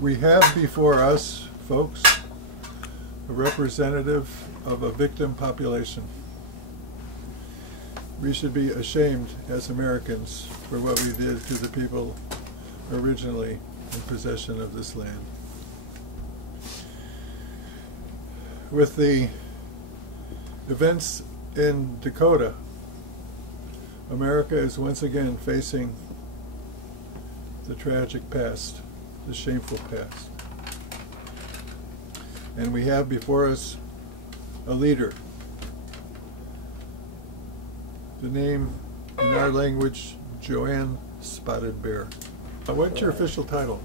We have before us, folks, a representative of a victim population. We should be ashamed as Americans for what we did to the people originally in possession of this land. With the events in Dakota, America is once again facing the tragic past, the shameful past. And we have before us a leader. The name in our language, Joann Spotted Bear. What's your official title?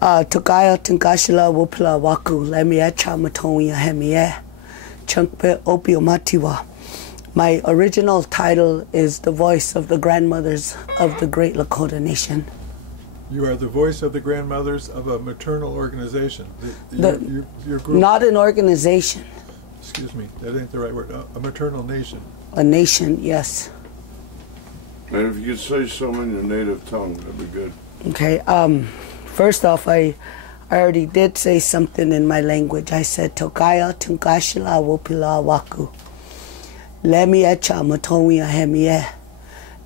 Tokaya Tunkashila Wopila Waku Lamia Chamatonia Hemie Chunkpe Opio Matiwa. My original title is the voice of the grandmothers of the great Lakota nation. You are the voice of the grandmothers of a maternal organization. Your group, not an organization. Excuse me, that ain't the right word. A maternal nation. A nation, yes. And if you could say something in your native tongue, that'd be good. Okay. First off, I already did say something in my language. I said Tokaya Tunkashila Wopila Waku. Lemi Echa Matonia Hemie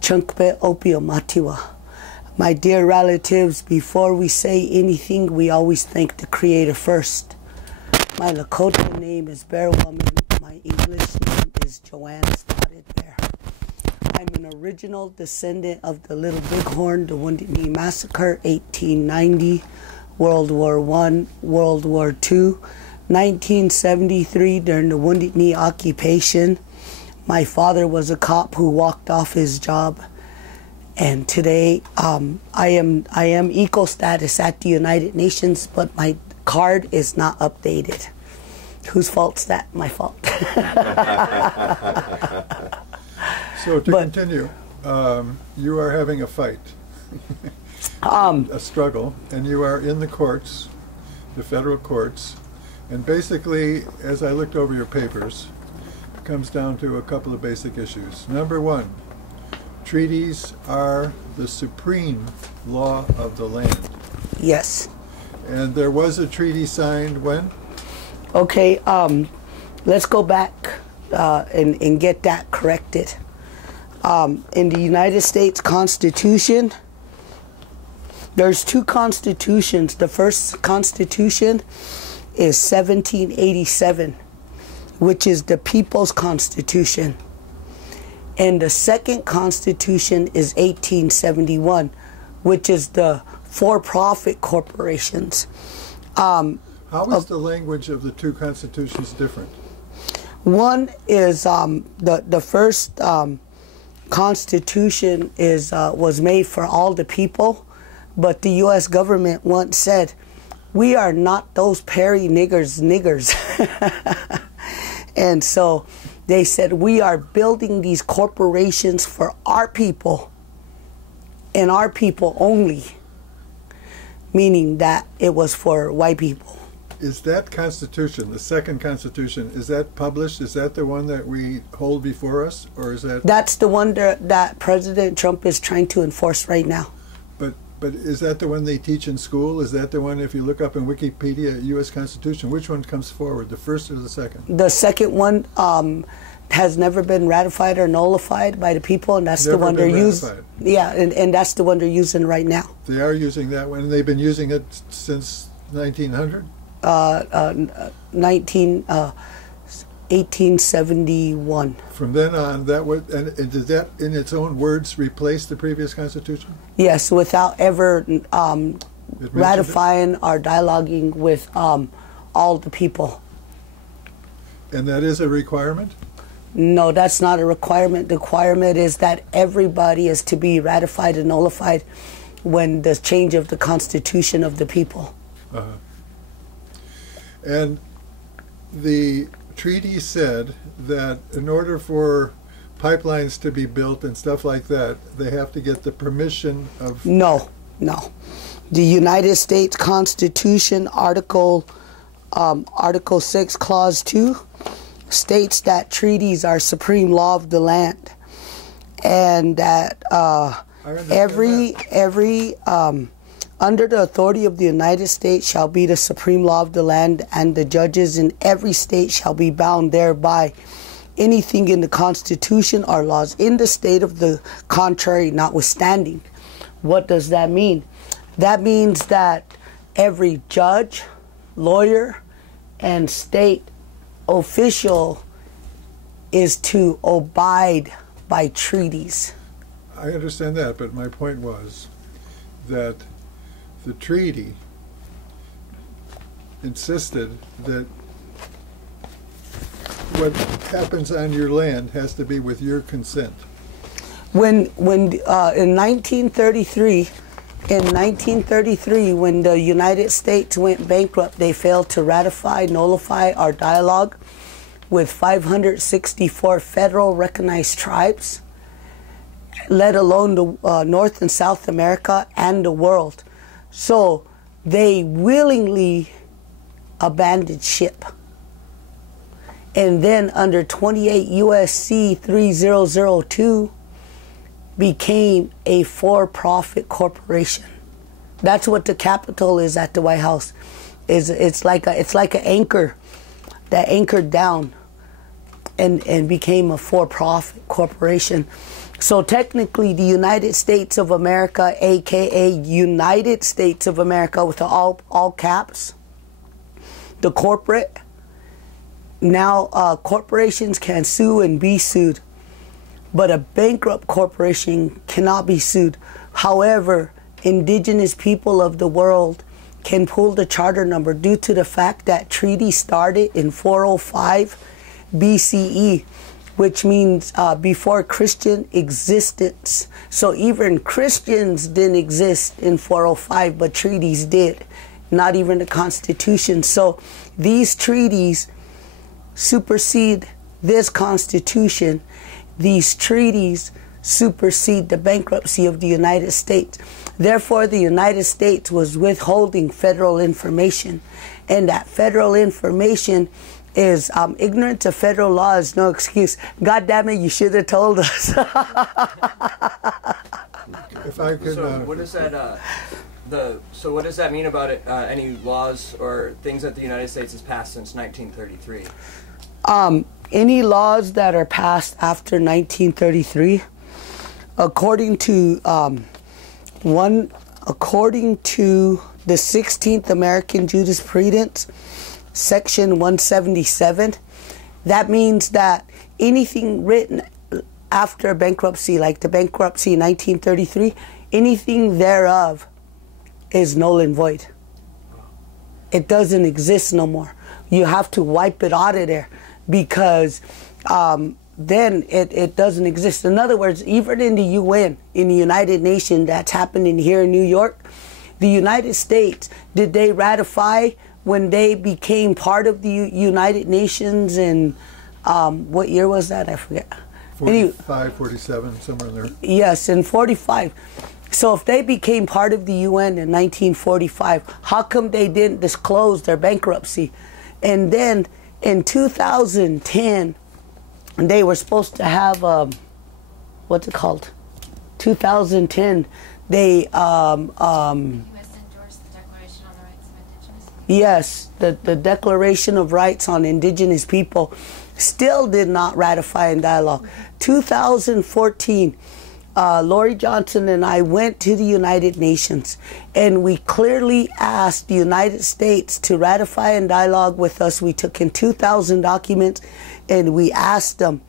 Chunkpe Opio Matiwa. My dear relatives, before we say anything, we always thank the Creator first. My Lakota name is Bear Woman. My English name is Joann Spotted Bear. I'm an original descendant of the Little Bighorn, the Wounded Knee Massacre, 1890, World War I, World War II, 1973 during the Wounded Knee occupation. My father was a cop who walked off his job. And today, I am eco status at the United Nations, but my card is not updated. Whose fault's that? My fault. So to continue, you are having a fight, a struggle, and you are in the courts, the federal courts, and basically, as I looked over your papers, it comes down to a couple of basic issues. Number one, treaties are the supreme law of the land. Yes. And there was a treaty signed when? Okay, let's go back and get that corrected. In the United States Constitution, there's two constitutions. The first constitution is 1787, which is the People's Constitution. And the second constitution is 1871, which is the for-profit corporations. How is the language of the two constitutions different? One is the first constitution was made for all the people, but the U.S. government once said, "We are not those Perry niggers." And so they said, we are building these corporations for our people and our people only, meaning that it was for white people. Is that constitution, the second constitution, is that published? Is that the one that we hold before us? Or is that... That's the one that President Trump is trying to enforce right now. But is that the one they teach in school? Is that the one, if you look up in Wikipedia, U.S. Constitution, which one comes forward, the first or the second? The second one has never been ratified or nullified by the people, and that's the one they're using. Yeah, and that's the one they're using right now. They are using that one, and they've been using it since 1900? 1871. From then on, that would, and did that, in its own words, replace the previous constitution? Yes, without ever ratifying or dialoguing with all the people. And that is a requirement? No, that's not a requirement. The requirement is that everybody is to be ratified and nullified when the change of the constitution of the people. And the treaty said that in order for pipelines to be built and stuff like that, they have to get the permission of... No. The United States Constitution, Article 6, Clause 2, states that treaties are supreme law of the land, and that every under the authority of the United States shall be the supreme law of the land, and the judges in every state shall be bound thereby. Anything in the Constitution or laws in the state of the contrary notwithstanding. What does that mean? That means that every judge, lawyer, and state official is to abide by treaties. I understand that, but my point was that the treaty insisted that what happens on your land has to be with your consent. When in 1933, when the United States went bankrupt, they failed to ratify, nullify our dialogue with 564 federal recognized tribes, let alone the North and South America and the world. So they willingly abandoned ship. And then under 28 USC 3002 became a for-profit corporation. That's what the Capitol is at the White House. It's like an anchor that anchored down and became a for-profit corporation. So technically the United States of America, aka United States of America with the all caps, the corporate, now corporations can sue and be sued, but a bankrupt corporation cannot be sued. However, indigenous people of the world can pull the charter number due to the fact that treaty started in 405 BCE, which means before Christian existence. So even Christians didn't exist in 405, but treaties did, not even the Constitution. So these treaties supersede this Constitution. These treaties supersede the bankruptcy of the United States. Therefore, the United States was withholding federal information, and that federal information is ignorance of federal law is no excuse. God damn it, you should have told us. If I could, so what does that so what does that mean about it? Any laws or things that the United States has passed since 1933? Any laws that are passed after 1933, according to the 16th American Jurisprudence, Section 177, that means that anything written after bankruptcy, like the bankruptcy in 1933, anything thereof is null and void. It doesn't exist no more. You have to wipe it out of there, because then it doesn't exist. In other words, even in the UN, in the United Nations, that's happening here in New York, the United States, did they ratify when they became part of the United Nations in, what year was that? I forget. 45, 47, somewhere in there. Yes, in 45. So if they became part of the UN in 1945, how come they didn't disclose their bankruptcy? And then in 2010, they were supposed to have, what's it called? 2010, they, yes, the Declaration of Rights on Indigenous People still did not ratify in dialogue. 2014, Lori Johnson and I went to the United Nations, and we clearly asked the United States to ratify in dialogue with us. We took in 2,000 documents, and we asked them,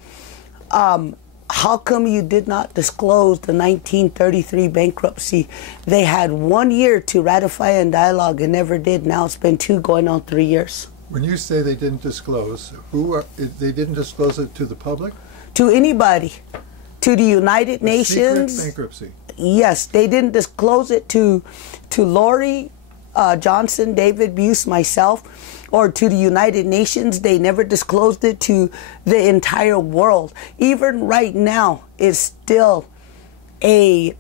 how come you did not disclose the 1933 bankruptcy? They had 1 year to ratify in dialogue and never did. Now it's been 2 going on 3 years. When you say they didn't disclose, they didn't disclose it to the public? To anybody. To the United Nations. Secret bankruptcy. Yes, they didn't disclose it to Lori Johnson, David Buse, myself, or to the United Nations. They never disclosed it to the entire world. Even right now, it's still a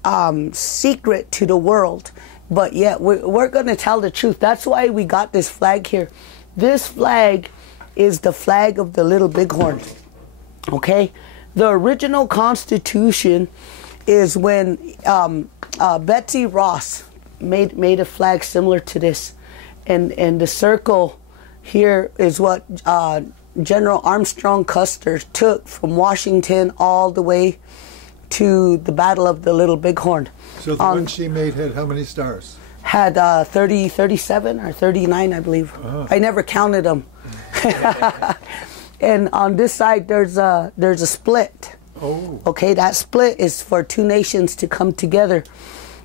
secret to the world. But yet, we're going to tell the truth. That's why we got this flag here. This flag is the flag of the Little Bighorn. Okay? The original Constitution is when Betsy Ross made a flag similar to this, and the circle here is what General Armstrong Custer took from Washington all the way to the Battle of the Little Bighorn. So the one she made had how many stars? Had 37 or 39, I believe. I never counted them. And on this side, there's a split. Oh. Okay, that split is for two nations to come together.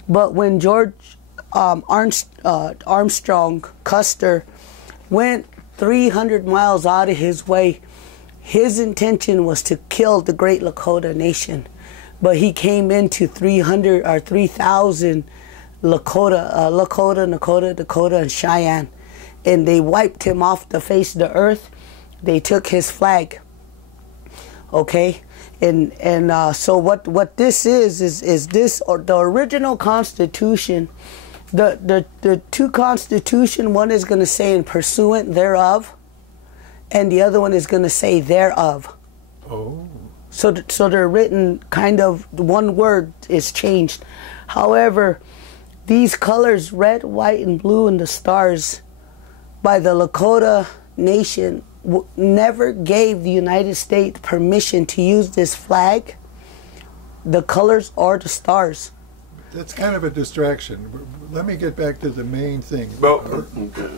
But when George Armstrong Custer went 300 miles out of his way, his intention was to kill the Great Lakota Nation. But he came into 300 or 3,000 Lakota, Dakota, and Cheyenne. And they wiped him off the face of the earth. They took his flag. Okay? And so what this is this, or the original Constitution, the two Constitution, one is going to say in pursuant thereof, and the other one is going to say thereof. Oh. So they're written kind of, one word is changed. However, these colors, red, white, and blue, and the stars, by the Lakota Nation, never gave the United States permission to use this flag, the colors, or the stars. That's kind of a distraction. Let me get back to the main thing. Well,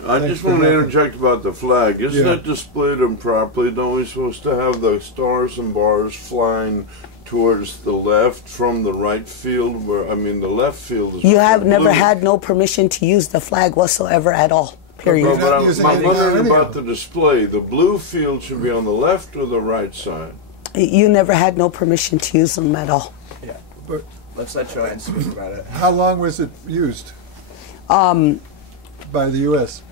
I just want to interject about the flag. Isn't it displayed improperly? Don't we supposed to have the stars and bars flying towards the left from the right field? Where I mean, the left field is. You have never had no permission to use the flag whatsoever at all. Period. But I'm wondering about the display. The blue field should be on the left or the right side? You never had no permission to use them at all. Yeah. But let's let Joann speak about it. How long was it used? By the U.S.?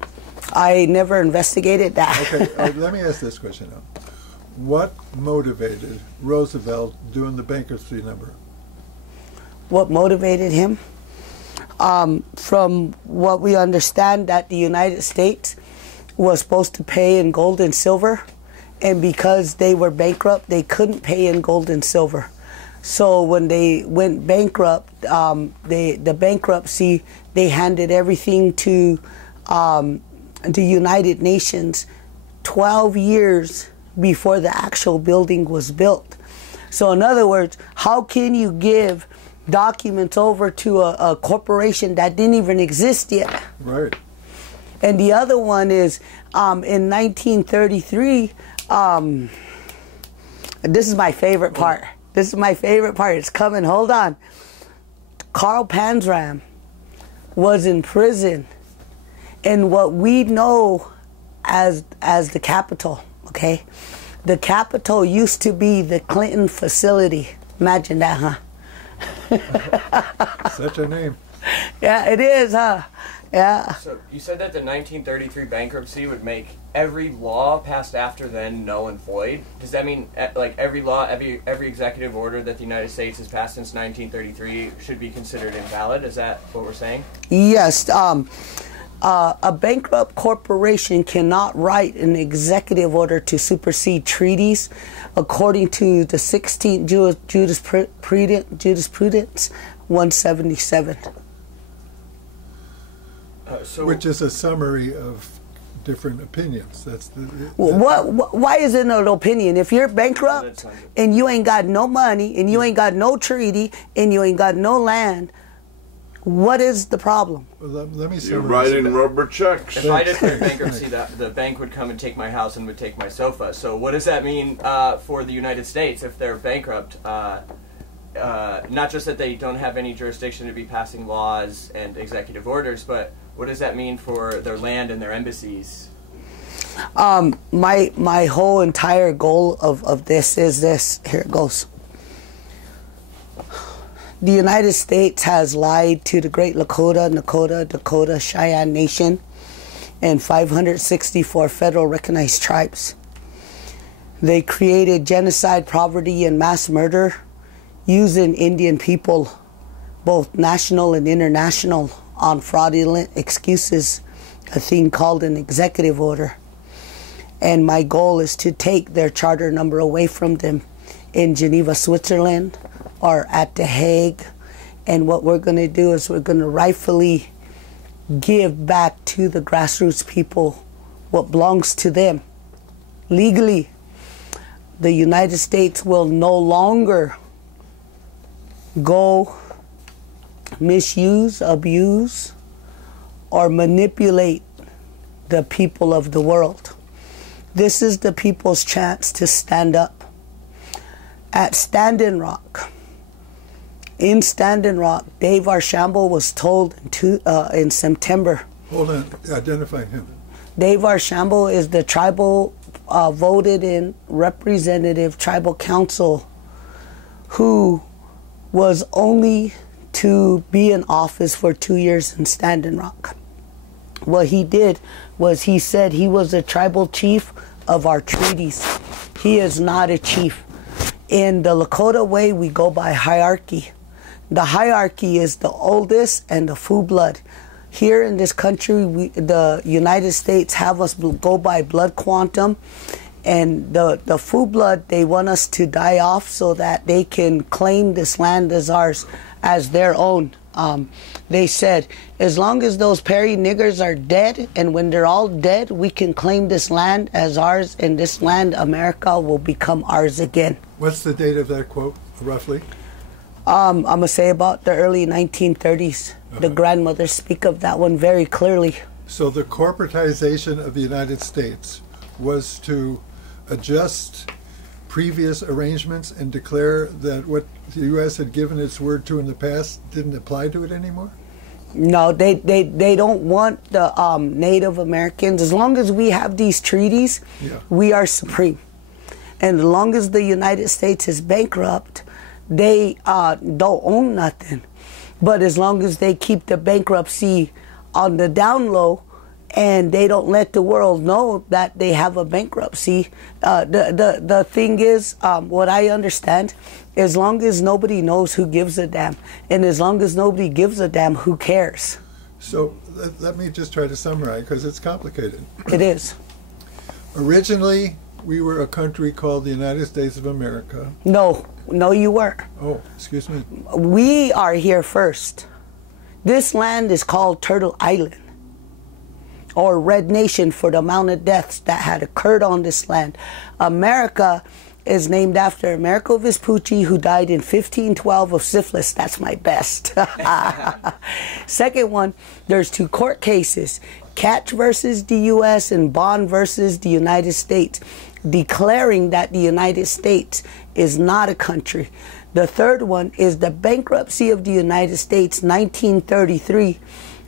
I never investigated that. Okay, let me ask this question now. What motivated Roosevelt doing the bankruptcy number? What motivated him? From what we understand, that the United States was supposed to pay in gold and silver, and because they were bankrupt, they couldn't pay in gold and silver. So when they went bankrupt, the bankruptcy, they handed everything to the United Nations 12 years before the actual building was built. So in other words, how can you give documents over to a corporation that didn't even exist yet? Right. And the other one is in 1933, this is my favorite part. This is my favorite part. It's coming. Hold on. Carl Panzram was in prison in what we know as the Capitol, okay? The Capitol used to be the Clinton facility. Imagine that, huh? Such a name. Yeah, it is, huh? Yeah. So you said that the 1933 bankruptcy would make every law passed after then null and void. Does that mean like every law, every executive order that the United States has passed since 1933 should be considered invalid? Is that what we're saying? Yes. A bankrupt corporation cannot write an executive order to supersede treaties, according to the 16th Jurisprudence 177. Which is a summary of different opinions. That's why is it an opinion? If you're bankrupt and you ain't got no money and you ain't got no treaty and you ain't got no land, what is the problem? Well, let me You're writing rubber checks. If I declared bankruptcy, the bank would come and take my house and would take my sofa. So what does that mean for the United States if they're bankrupt? Not just that they don't have any jurisdiction to be passing laws and executive orders, but what does that mean for their land and their embassies? My whole entire goal of this is this. Here it goes. The United States has lied to the Great Lakota, Dakota, Cheyenne Nation, and 564 federal recognized tribes. They created genocide, poverty, and mass murder using Indian people, both national and international, on fraudulent excuses, a thing called an executive order. And my goal is to take their charter number away from them in Geneva, Switzerland, or at The Hague. And what we're going to do is we're going to rightfully give back to the grassroots people what belongs to them legally. The United States will no longer go misuse, abuse, or manipulate the people of the world. This is the people's chance to stand up. At Standing Rock, in Standing Rock, Dave Archambault was told in September. Hold on, identify him. Dave Archambault is the tribal voted in representative tribal council who was only to be in office for 2 years in Standing Rock. What he did was he said he was a tribal chief of our treaties. He is not a chief. In the Lakota way, we go by hierarchy. The hierarchy is the oldest and the full blood. Here in this country, the United States have us go by blood quantum, and the full blood, they want us to die off so that they can claim this land as ours, as their own. They said, as long as those Perry niggers are dead, and when they're all dead, we can claim this land as ours, and this land, America, will become ours again. What's the date of that quote, roughly? I'm going to say about the early 1930s. The grandmothers speak of that one very clearly. So the corporatization of the United States was to adjust previous arrangements and declare that what the U.S. had given its word to in the past didn't apply to it anymore? No, they don't want the Native Americans. As long as we have these treaties, we are supreme. And as long as the United States is bankrupt, they don't own nothing. But as long as they keep the bankruptcy on the down low and they don't let the world know that they have a bankruptcy, the thing is, what I understand, as long as nobody knows, who gives a damn? And as long as nobody gives a damn, who cares? So let me just try to summarize, because it's complicated. It is. Originally, we were a country called the United States of America. No, you weren't. Oh, excuse me. We are here first. This land is called Turtle Island, or Red Nation, for the amount of deaths that had occurred on this land. America is named after Americo Vespucci, who died in 1512 of syphilis. That's my best. Second one, there's 2 court cases, Catch versus the U.S. and Bond versus the United States, declaring that the United States is not a country. The third one is the bankruptcy of the United States, 1933.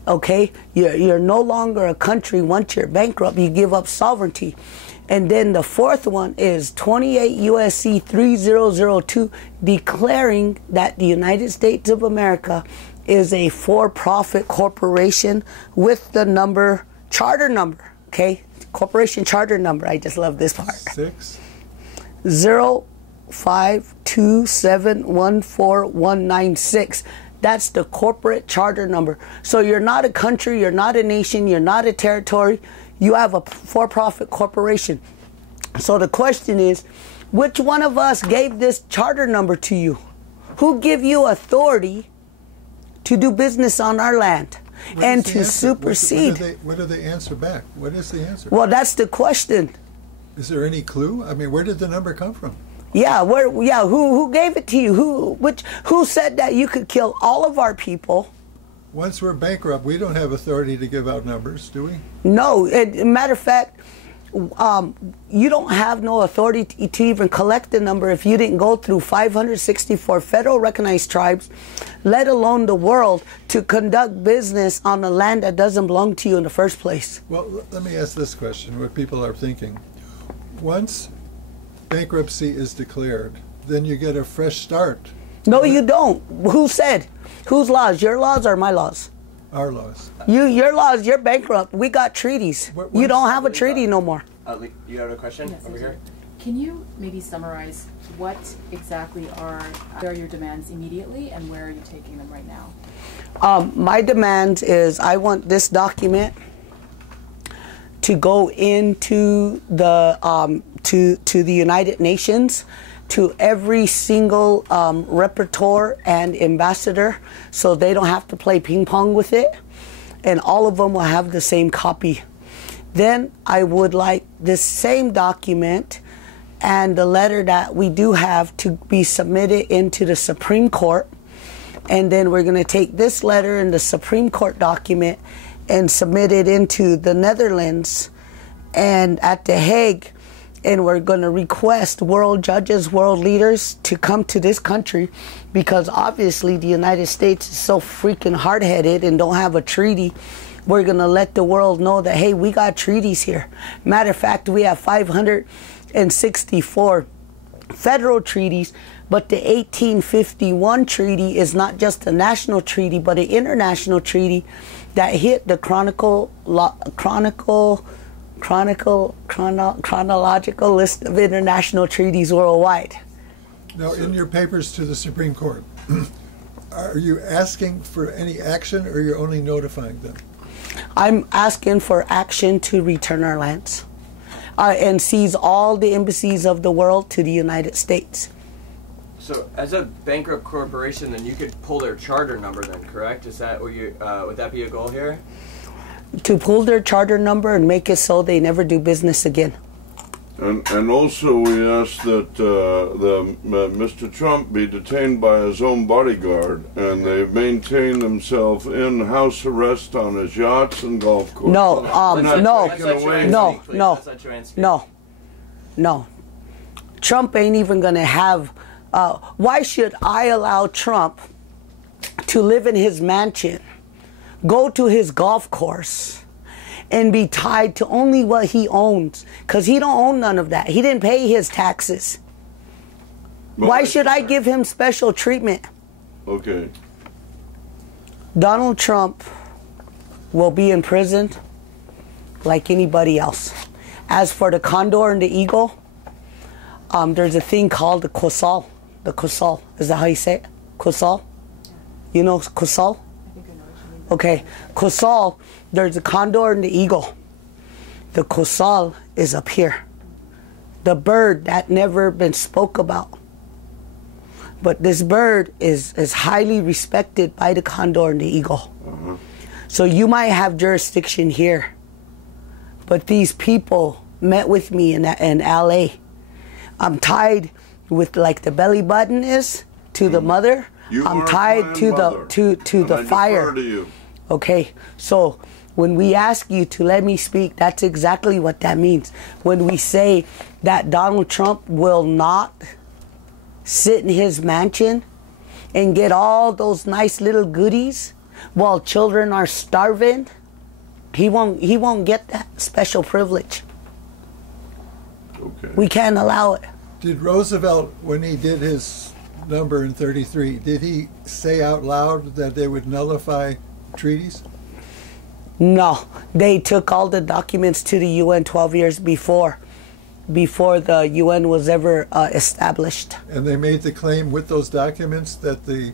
Okay, you're no longer a country. Once you're bankrupt, you give up sovereignty. And then the fourth one is 28 U.S.C. 3002, declaring that the United States of America is a for-profit corporation with the number, charter number, okay? Corporation charter number. I just love this part. 60527149196. That's the corporate charter number. So you're not a country, you're not a nation, you're not a territory. You have a for-profit corporation. So the question is, which one of us gave this charter number to you? Who give you authority to do business on our land and to supersede? What do they answer back? What is the answer? Well, that's the question. Is there any clue? I mean, where did the number come from? Yeah, who gave it to you? Who said that you could kill all of our people? Once we're bankrupt, we don't have authority to give out numbers, do we? No. Matter of fact, you don't have no authority to even collect the number if you didn't go through 564 federal recognized tribes, let alone the world, to conduct business on a land that doesn't belong to you in the first place. Well, let me ask this question, what people are thinking. Once bankruptcy is declared, then you get a fresh start. No, you don't. Who said? Whose laws? Your laws or my laws? Our laws. Your laws, you're bankrupt. We got treaties. You don't have a treaty no more. You have a question? Yes, over here? Can you maybe summarize what exactly are your demands immediately, and where are you taking them right now? My demand is, I want this document to go into the to the United Nations, to every single rapporteur and ambassador, so they don't have to play ping pong with it. and all of them will have the same copy. Then I would like this same document and the letter that we do have to be submitted into the Supreme Court. And then we're going to take this letter and the Supreme Court document and submit it into the Netherlands and at The Hague. And we're going to request world judges, world leaders to come to this country, because obviously the United States is so freaking hard-headed and don't have a treaty. We're going to let the world know that, hey, we got treaties here. Matter of fact, we have 564 federal treaties, but the 1851 treaty is not just a national treaty, but an international treaty that hit the chronological list of international treaties worldwide. Now, in your papers to the Supreme Court, are you asking for any action, or you're only notifying them? I'm asking for action to return our lands and seize all the embassies of the world to the United States. So, as a bankrupt corporation, then you could pull their charter number, then, correct? Is that what you? Would that be a goal here? To pull their charter number and make it so they never do business again. And also we ask that Mr. Trump be detained by his own bodyguard, and they maintain themselves in house arrest on his yachts and golf courses. No. Trump ain't even going to have... why should I allow Trump to live in his mansion, go to his golf course, and be tied to only what he owns? Because he don't own none of that. He didn't pay his taxes. Well, why should I give him special treatment? Okay. Donald Trump will be in prison like anybody else. As for the condor and the eagle, there's a thing called the kosal. The kosal. Is that how you say it? Kosal? You know kosal? Okay, kosal, there's a condor and the eagle. The kosal is up here. The bird that never been spoke about. But this bird is highly respected by the condor and the eagle. Uh-huh. So you might have jurisdiction here, but these people met with me in LA. I'm tied with, like the belly button is to the mother. I'm tied to the fire. To you. Okay, so when we ask you to let me speak, that's exactly what that means. When we say that Donald Trump will not sit in his mansion and get all those nice little goodies while children are starving, he won't get that special privilege. Okay. We can't allow it. Did Roosevelt, when he did his number in 33, did he say out loud that they would nullify treaties? No, they took all the documents to the UN 12 years before the UN was ever established. And they made the claim with those documents that the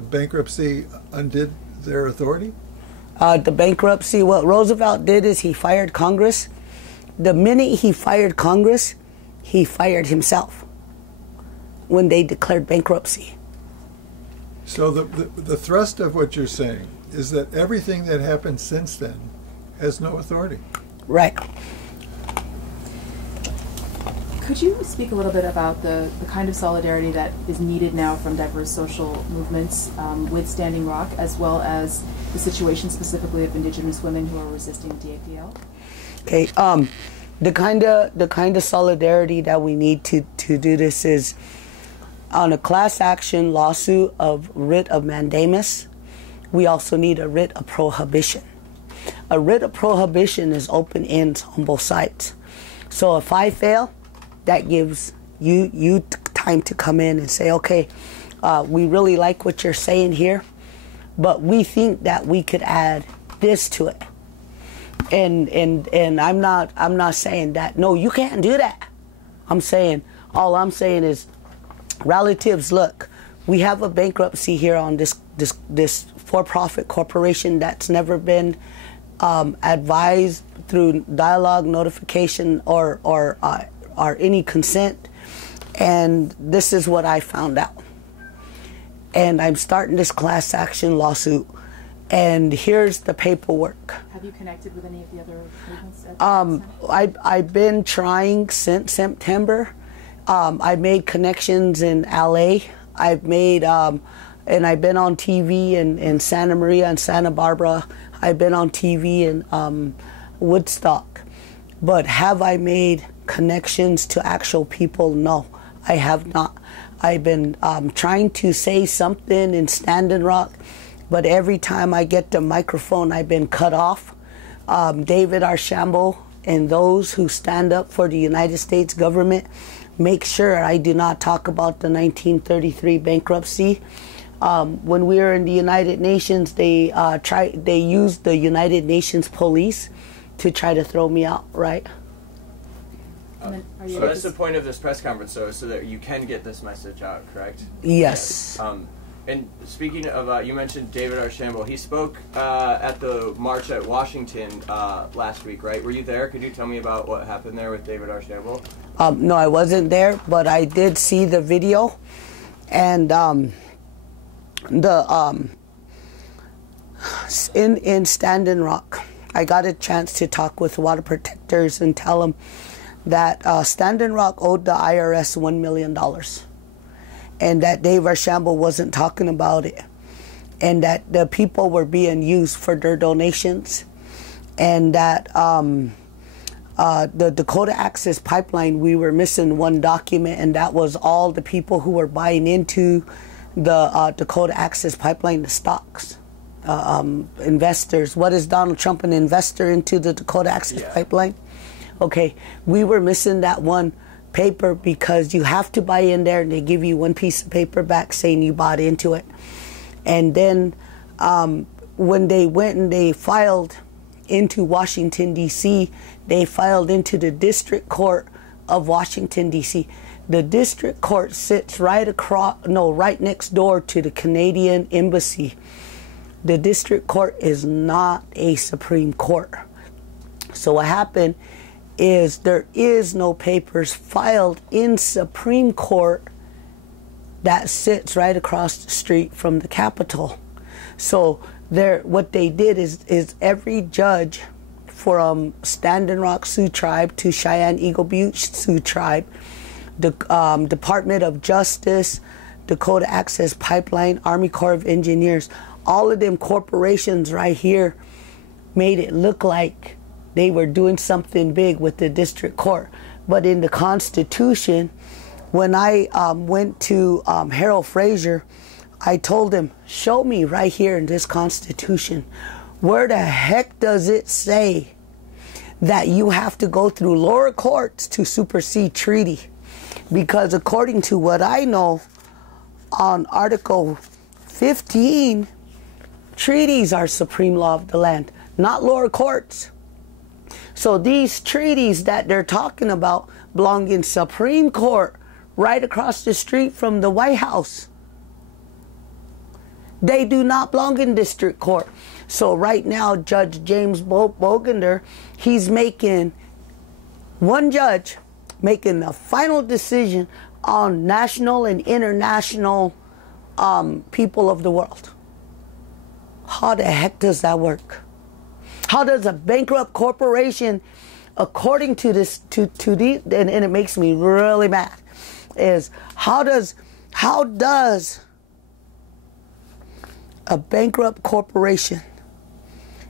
bankruptcy undid their authority? The bankruptcy, what Roosevelt did is he fired Congress. The minute he fired Congress, he fired himself when they declared bankruptcy. So the thrust of what you're saying is that everything that happened since then has no authority. Right. Could you speak a little bit about the kind of solidarity that is needed now from diverse social movements with Standing Rock, as well as the situation specifically of Indigenous women who are resisting DAPL? Okay. The kind of solidarity that we need to do this is on a class action lawsuit of writ of mandamus. We also need a writ of prohibition. A writ of prohibition is open ends on both sides. So if I fail, that gives you time to come in and say, okay, we really like what you're saying here, but we think that we could add this to it. And I'm not saying that, no, you can't do that. All I'm saying is, relatives, look, we have a bankruptcy here on this for-profit corporation that's never been advised through dialogue, notification, or any consent. And this is what I found out. And I'm starting this class action lawsuit. And here's the paperwork. Have you connected with any of the other movements at this time? I've been trying since September. I made connections in LA. I've made, and I've been on TV in Santa Maria and Santa Barbara. I've been on TV in Woodstock. But have I made connections to actual people? No, I have not. I've been trying to say something in Standing Rock, but every time I get the microphone, I've been cut off. David Archambault and those who stand up for the United States government make sure I do not talk about the 1933 bankruptcy. When we were in the United Nations, they used the United Nations police to try to throw me out, right? So that's the point of this press conference, though, so that you can get this message out, correct? Yes. And speaking of, you mentioned David Archambault. He spoke at the march at Washington last week, right? Were you there? Could you tell me about what happened there with David Archambault? No, I wasn't there, but I did see the video, and in Standing Rock, I got a chance to talk with water protectors and tell them that Standing Rock owed the IRS $1 million, and that Dave Archambault wasn't talking about it, and that the people were being used for their donations, and that the Dakota Access Pipeline, we were missing one document, and that was all the people who were buying into the Dakota Access Pipeline, the stocks, investors. What is Donald Trump an investor into the Dakota Access Pipeline? Okay, we were missing that one paper because you have to buy in there and they give you one piece of paper back saying you bought into it. And then when they went and they filed into Washington, D.C., they filed into the District Court of Washington, D.C. The District Court sits right next door to the Canadian Embassy. The District Court is not a Supreme Court. So what happened is there is no papers filed in Supreme Court that sits right across the street from the Capitol. So what they did is every judge from Standing Rock Sioux Tribe to Cheyenne Eagle Butte Sioux Tribe, the Department of Justice, Dakota Access Pipeline, Army Corps of Engineers, all of them corporations right here made it look like they were doing something big with the district court. But in the Constitution, when I went to Harold Frazier, I told him, show me right here in this Constitution, where the heck does it say that you have to go through lower courts to supersede treaty? Because according to what I know, on Article 15, treaties are supreme law of the land, not lower courts. So these treaties that they're talking about belong in Supreme Court right across the street from the White House. They do not belong in district court. So right now, Judge James Bogender, he's making one judge making the final decision on national and international people of the world. How the heck does that work? How does a bankrupt corporation, according to this, to these, and it makes me really mad, is how does a bankrupt corporation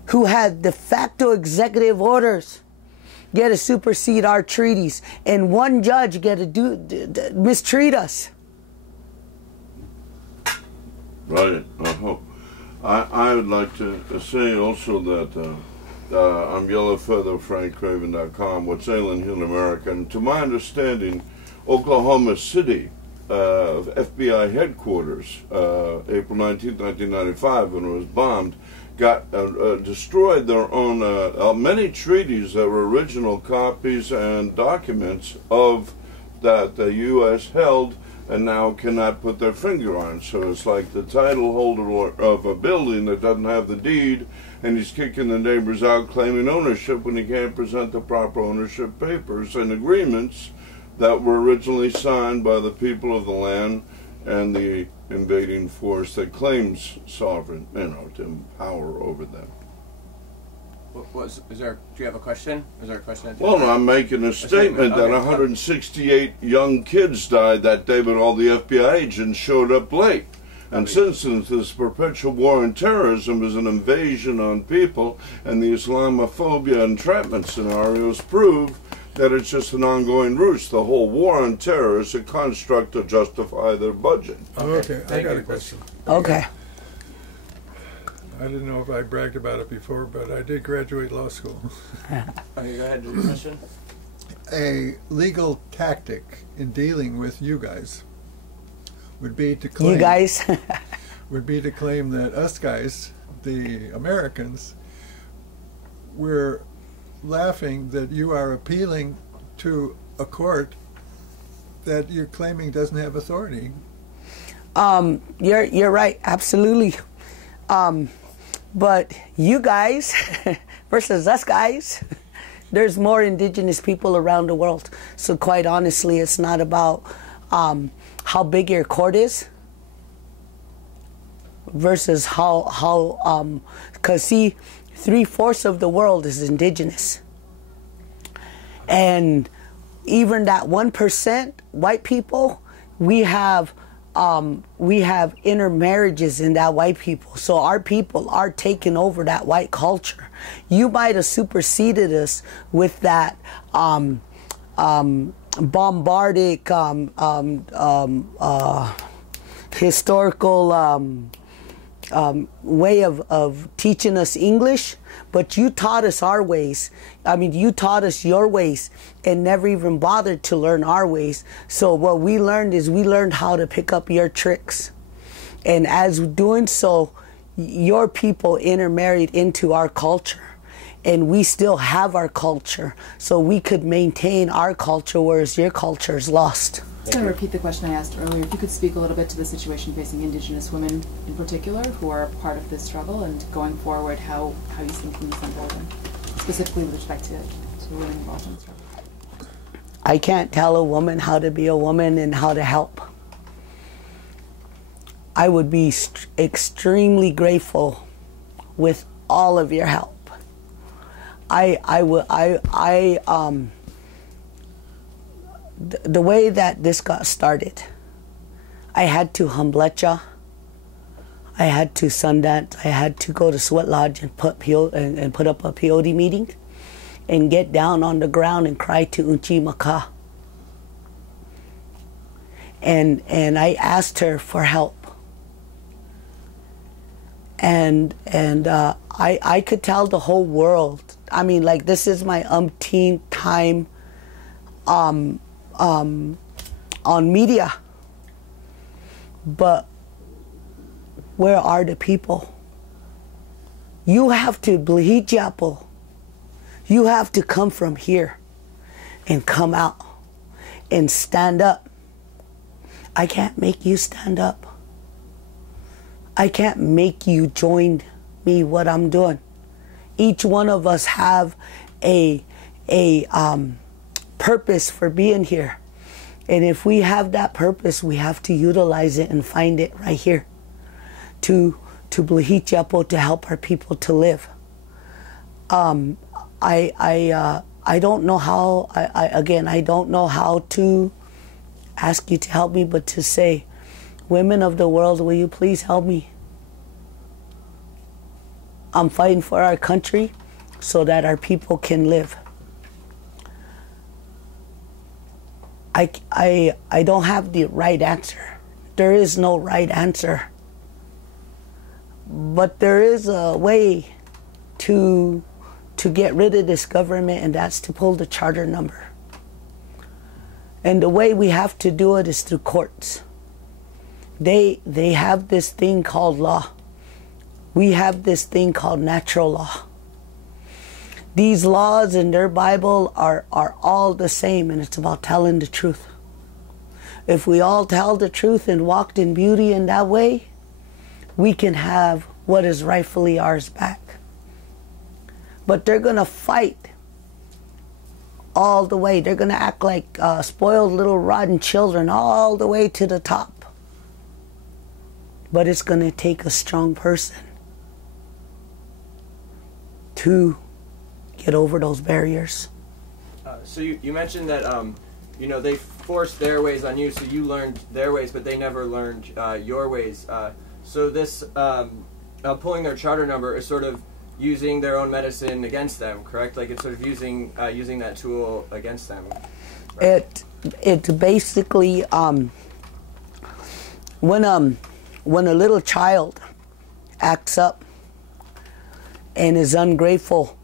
who had de facto executive orders get to supersede our treaties, and one judge get to mistreat us? Right. I would like to say also that I'm YellowFeatherFrankCraven.com, what's ailing here in America. And to my understanding, Oklahoma City FBI headquarters, April 19, 1995, when it was bombed, got destroyed their own many treaties that were original copies and documents of that the U.S. held and now cannot put their finger on. So it's like the title holder of a building that doesn't have the deed, and he's kicking the neighbors out claiming ownership when he can't present the proper ownership papers and agreements that were originally signed by the people of the land and the invading force that claims sovereign, power over them. Do you have a question? Is there a question at the Well, end? I'm making a statement that Okay. 168 young kids died that day, but all the FBI agents showed up late. And since this perpetual war on terrorism is an invasion on people, and the Islamophobia entrapment scenarios prove that it's just an ongoing ruse. The whole war on terror is a construct to justify their budget. Okay, I got a question. Okay. I didn't know if I bragged about it before, but I did graduate law school. Okay, go ahead with your question. A legal tactic in dealing with you guys would be to claim You guys. that us guys, the Americans, we're laughing that you are appealing to a court that you're claiming doesn't have authority. You're right, absolutely. But you guys versus us guys, there's more indigenous people around the world. So quite honestly, it's not about how big your court is versus because see, 3/4 of the world is indigenous. And even that 1% white people, we have intermarriages in that white people. So our people are taking over that white culture. You might have superseded us with that bombardic historical way of teaching us English, but you taught us our ways. I mean, you taught us your ways and never even bothered to learn our ways. So what we learned is we learned how to pick up your tricks. And as doing so, your people intermarried into our culture. And we still have our culture. So we could maintain our culture, whereas your culture is lost. I'm going to repeat the question I asked earlier. If you could speak a little bit to the situation facing Indigenous women in particular who are part of this struggle, and going forward, how you see things unfolding, specifically with respect to women involved in the struggle. I can't tell a woman how to be a woman and how to help. I would be extremely grateful with all of your help. The way that this got started, I had to Humblecha, I had to Sundance, I had to go to Sweat Lodge and put up a peyote meeting and get down on the ground and cry to Unchi Maka. And I asked her for help. And I could tell the whole world. I mean, like, this is my umpteenth time on media. But where are the people? You have to Blihijapo. You have to come from here and come out and stand up. I can't make you stand up. I can't make you join me what I'm doing. Each one of us have a purpose for being here. And if we have that purpose, we have to utilize it and find it right here to Blihichapo, to help our people to live. I don't know how, I don't know how to ask you to help me, but to say, women of the world, will you please help me? I'm fighting for our country so that our people can live. I don't have the right answer. There is no right answer. But there is a way to get rid of this government, and that's to pull the charter number. And the way we have to do it is through courts. They have this thing called law. We have this thing called natural law. These laws in their Bible are all the same, and it's about telling the truth. If we all tell the truth and walked in beauty in that way, we can have what is rightfully ours back. But they're going to fight all the way. They're going to act like spoiled little rotten children all the way to the top. But it's going to take a strong person to get over those barriers. So you mentioned that they forced their ways on you, so you learned their ways, but they never learned your ways. So this pulling their charter number is sort of using their own medicine against them, correct? Like it's sort of using that tool against them. Right? It's basically when a little child acts up and is ungrateful,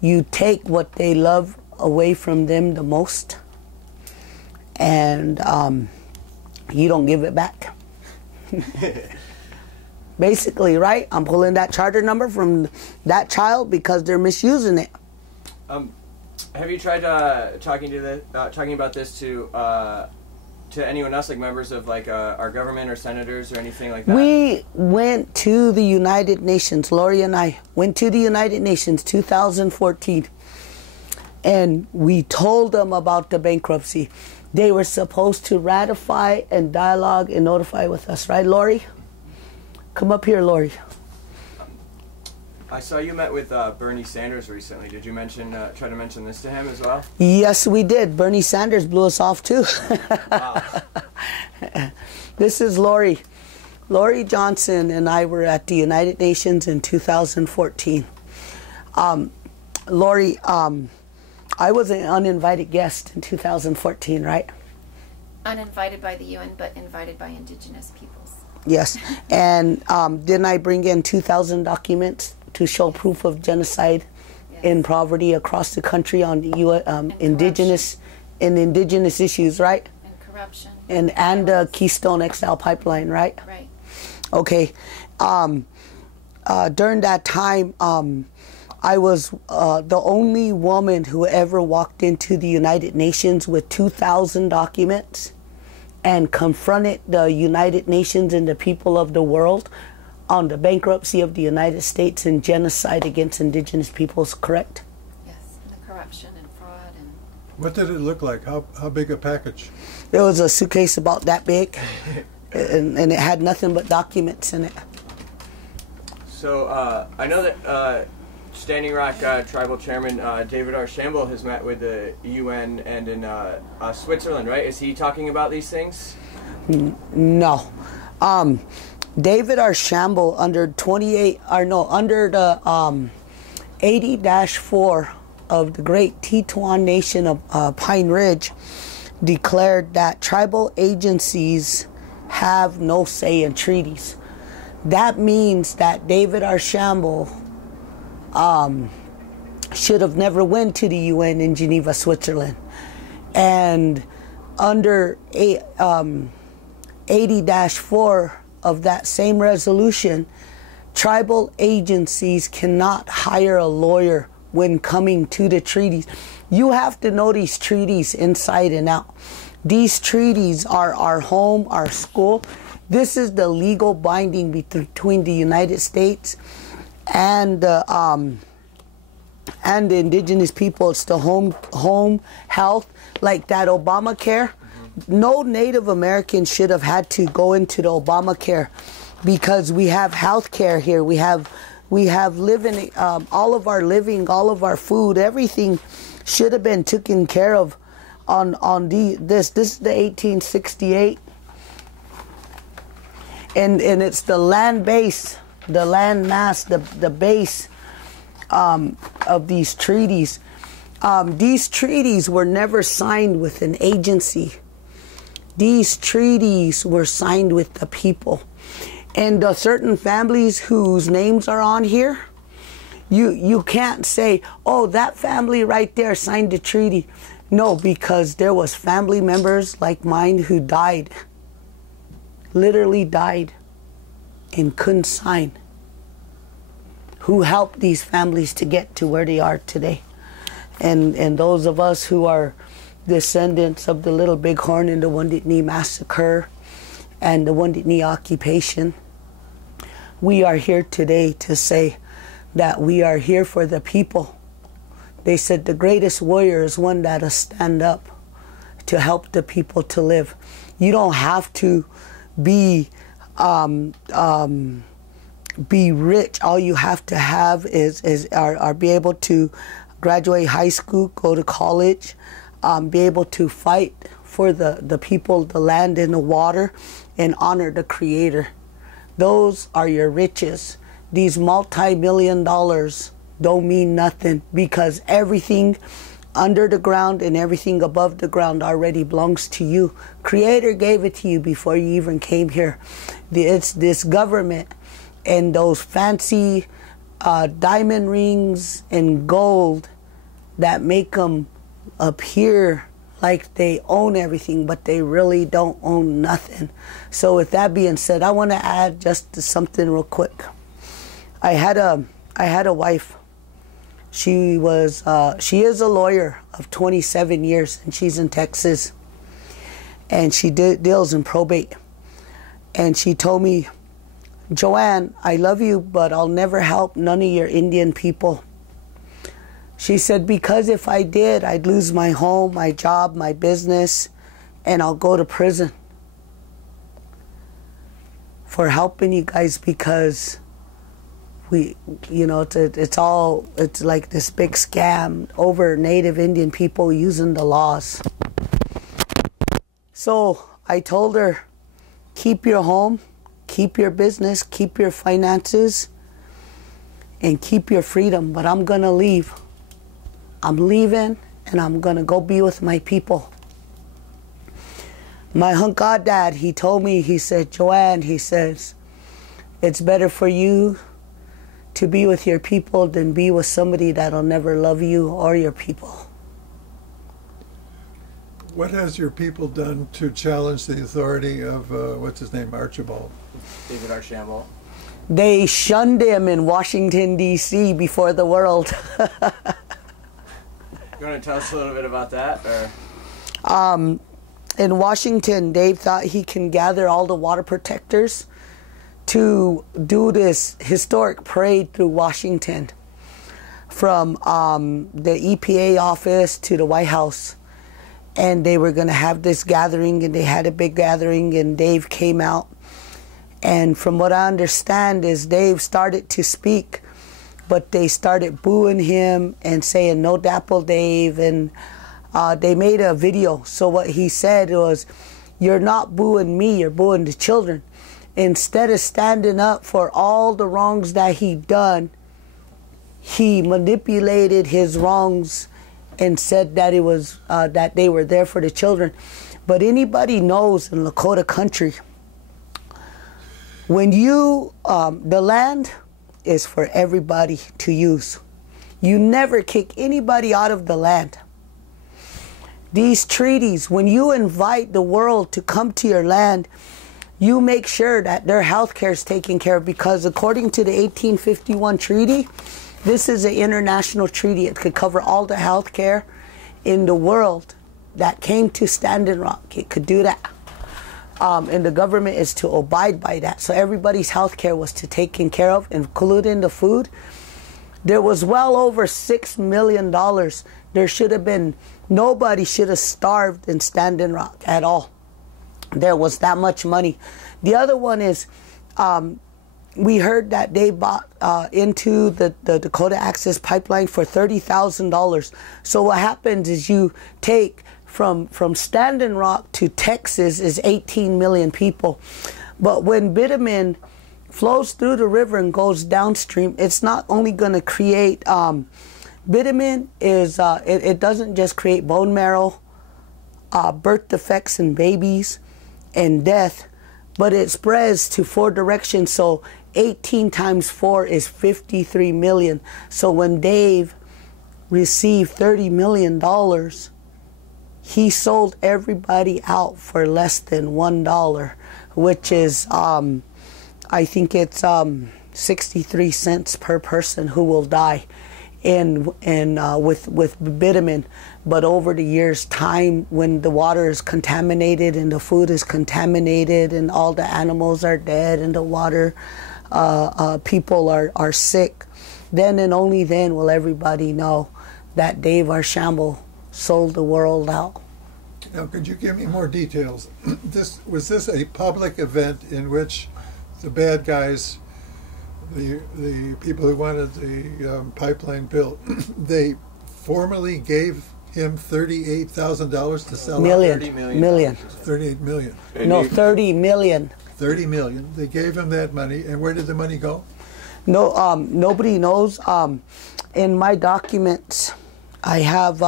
you take what they love away from them the most, and you don't give it back. Basically, right? I'm pulling that charter number from that child because they're misusing it. Have you tried talking about this to anyone else, like members of like our government or senators or anything like that? We went to the United Nations. Lori and I went to the United Nations 2014, and we told them about the bankruptcy. They were supposed to ratify and dialogue and notify with us, right, Lori? Come up here, Lori. I saw you met with Bernie Sanders recently. Did you try to mention this to him as well? Yes, we did. Bernie Sanders blew us off too. Wow. This is Lori. Lori Johnson and I were at the United Nations in 2014. Lori, I was an uninvited guest in 2014, right? Uninvited by the UN, but invited by indigenous peoples. Yes. And didn't I bring in 2,000 documents to show proof of genocide and poverty across the country on indigenous issues, right? And corruption. And the Keystone XL pipeline, right? Right. Okay. During that time, I was the only woman who ever walked into the United Nations with 2,000 documents and confronted the United Nations and the people of the world on the bankruptcy of the United States and genocide against indigenous peoples, correct? Yes, and the corruption and fraud. And What did it look like? How big a package? It was a suitcase about that big, and it had nothing but documents in it. So I know that Standing Rock Tribal Chairman David Archambault has met with the UN and in Switzerland, right? Is he talking about these things? No. David Archambault under the 80-4 of the great Teton Nation of Pine Ridge declared that tribal agencies have no say in treaties. That means that David Archambault should have never went to the UN in Geneva, Switzerland. And under 80-4 of that same resolution, tribal agencies cannot hire a lawyer when coming to the treaties. You have to know these treaties inside and out. These treaties are our home, our school. This is the legal binding between the United States and the indigenous people. It's the home health, like that Obamacare. No Native American should have had to go into the Obamacare because we have health care here. We have living, all of our living, all of our food, everything should have been taken care of on this. This is the 1868. And it's the land base, the land mass, the base of these treaties. These treaties were never signed with an agency. These treaties were signed with the people. And certain families whose names are on here, you can't say, oh, that family right there signed the treaty. No, because there was family members like mine who died, literally died, and couldn't sign, who helped these families to get to where they are today. And those of us who are descendants of the Little Bighorn and the Wounded Knee Massacre and the Wounded Knee occupation, we are here today to say that we are here for the people. They said the greatest warrior is one that'll stand up to help the people to live. You don't have to be be rich. All you have to have is be able to graduate high school, go to college, be able to fight for the people, the land, and the water, and honor the Creator. Those are your riches. These multi-million dollars don't mean nothing, because everything under the ground and everything above the ground already belongs to you. Creator gave it to you before you even came here. It's this government and those fancy diamond rings and gold that make them appear like they own everything, but they really don't own nothing. So with that being said, I want to add just something real quick. I had a wife. She is a lawyer of 27 years, and she's in Texas, and she deals in probate. And she told me, Joann, I love you, but I'll never help none of your Indian people. She said, because if I did, I'd lose my home, my job, my business, and I'll go to prison for helping you guys, because it's like this big scam over Native Indian people using the laws. So I told her, keep your home, keep your business, keep your finances, and keep your freedom, but I'm gonna leave. I'm leaving, and I'm gonna go be with my people. My dad, he told me, he said, Joann, he says, it's better for you to be with your people than be with somebody that'll never love you or your people. What has your people done to challenge the authority of, what's his name, Archibald? David Archambault. They shunned him in Washington, D.C. before the world. You want to tell us a little bit about that? Or? In Washington, Dave thought he can gather all the water protectors to do this historic parade through Washington, from the EPA office to the White House. And they were going to have this gathering, and they had a big gathering, and Dave came out. And from what I understand is Dave started to speak, but they started booing him and saying, no dapple Dave, and they made a video. So what he said was, you're not booing me, you're booing the children. Instead of standing up for all the wrongs that he done, he manipulated his wrongs and said that it was that they were there for the children. But anybody knows in Lakota country, when you the land is for everybody to use. You never kick anybody out of the land. These treaties, when you invite the world to come to your land, you make sure that their health care is taken care of, because according to the 1851 treaty, this is an international treaty. It could cover all the health care in the world that came to Standing Rock. It could do that. And the government is to abide by that. So everybody's health care was to taken care of, including the food. There was well over $6 million. There should have been, nobody should have starved in Standing Rock at all. There was that much money. The other one is, we heard that they bought into the Dakota Access Pipeline for $30,000. So what happens is you take from Standing Rock to Texas is 18 million people. But when bitumen flows through the river and goes downstream, it's not only going to create, bitumen is, it doesn't just create bone marrow, birth defects in babies, and death, but it spreads to 4 directions. So 18 times 4 is 53 million. So when Dave received $30 million, he sold everybody out for less than $1, which is, I think it's 63 cents per person who will die with bitumen. But over the years, time, when the water is contaminated and the food is contaminated and all the animals are dead and the water, people are sick, then and only then will everybody know that Dave Archambault sold the world out. Now, could you give me more details? Was this a public event in which the bad guys, the people who wanted the pipeline built, they formally gave him $38,000 to sell Million. out. Million. 38 million. No, 30 million. 30 million. They gave him that money, and where did the money go? No, nobody knows. In my documents, I have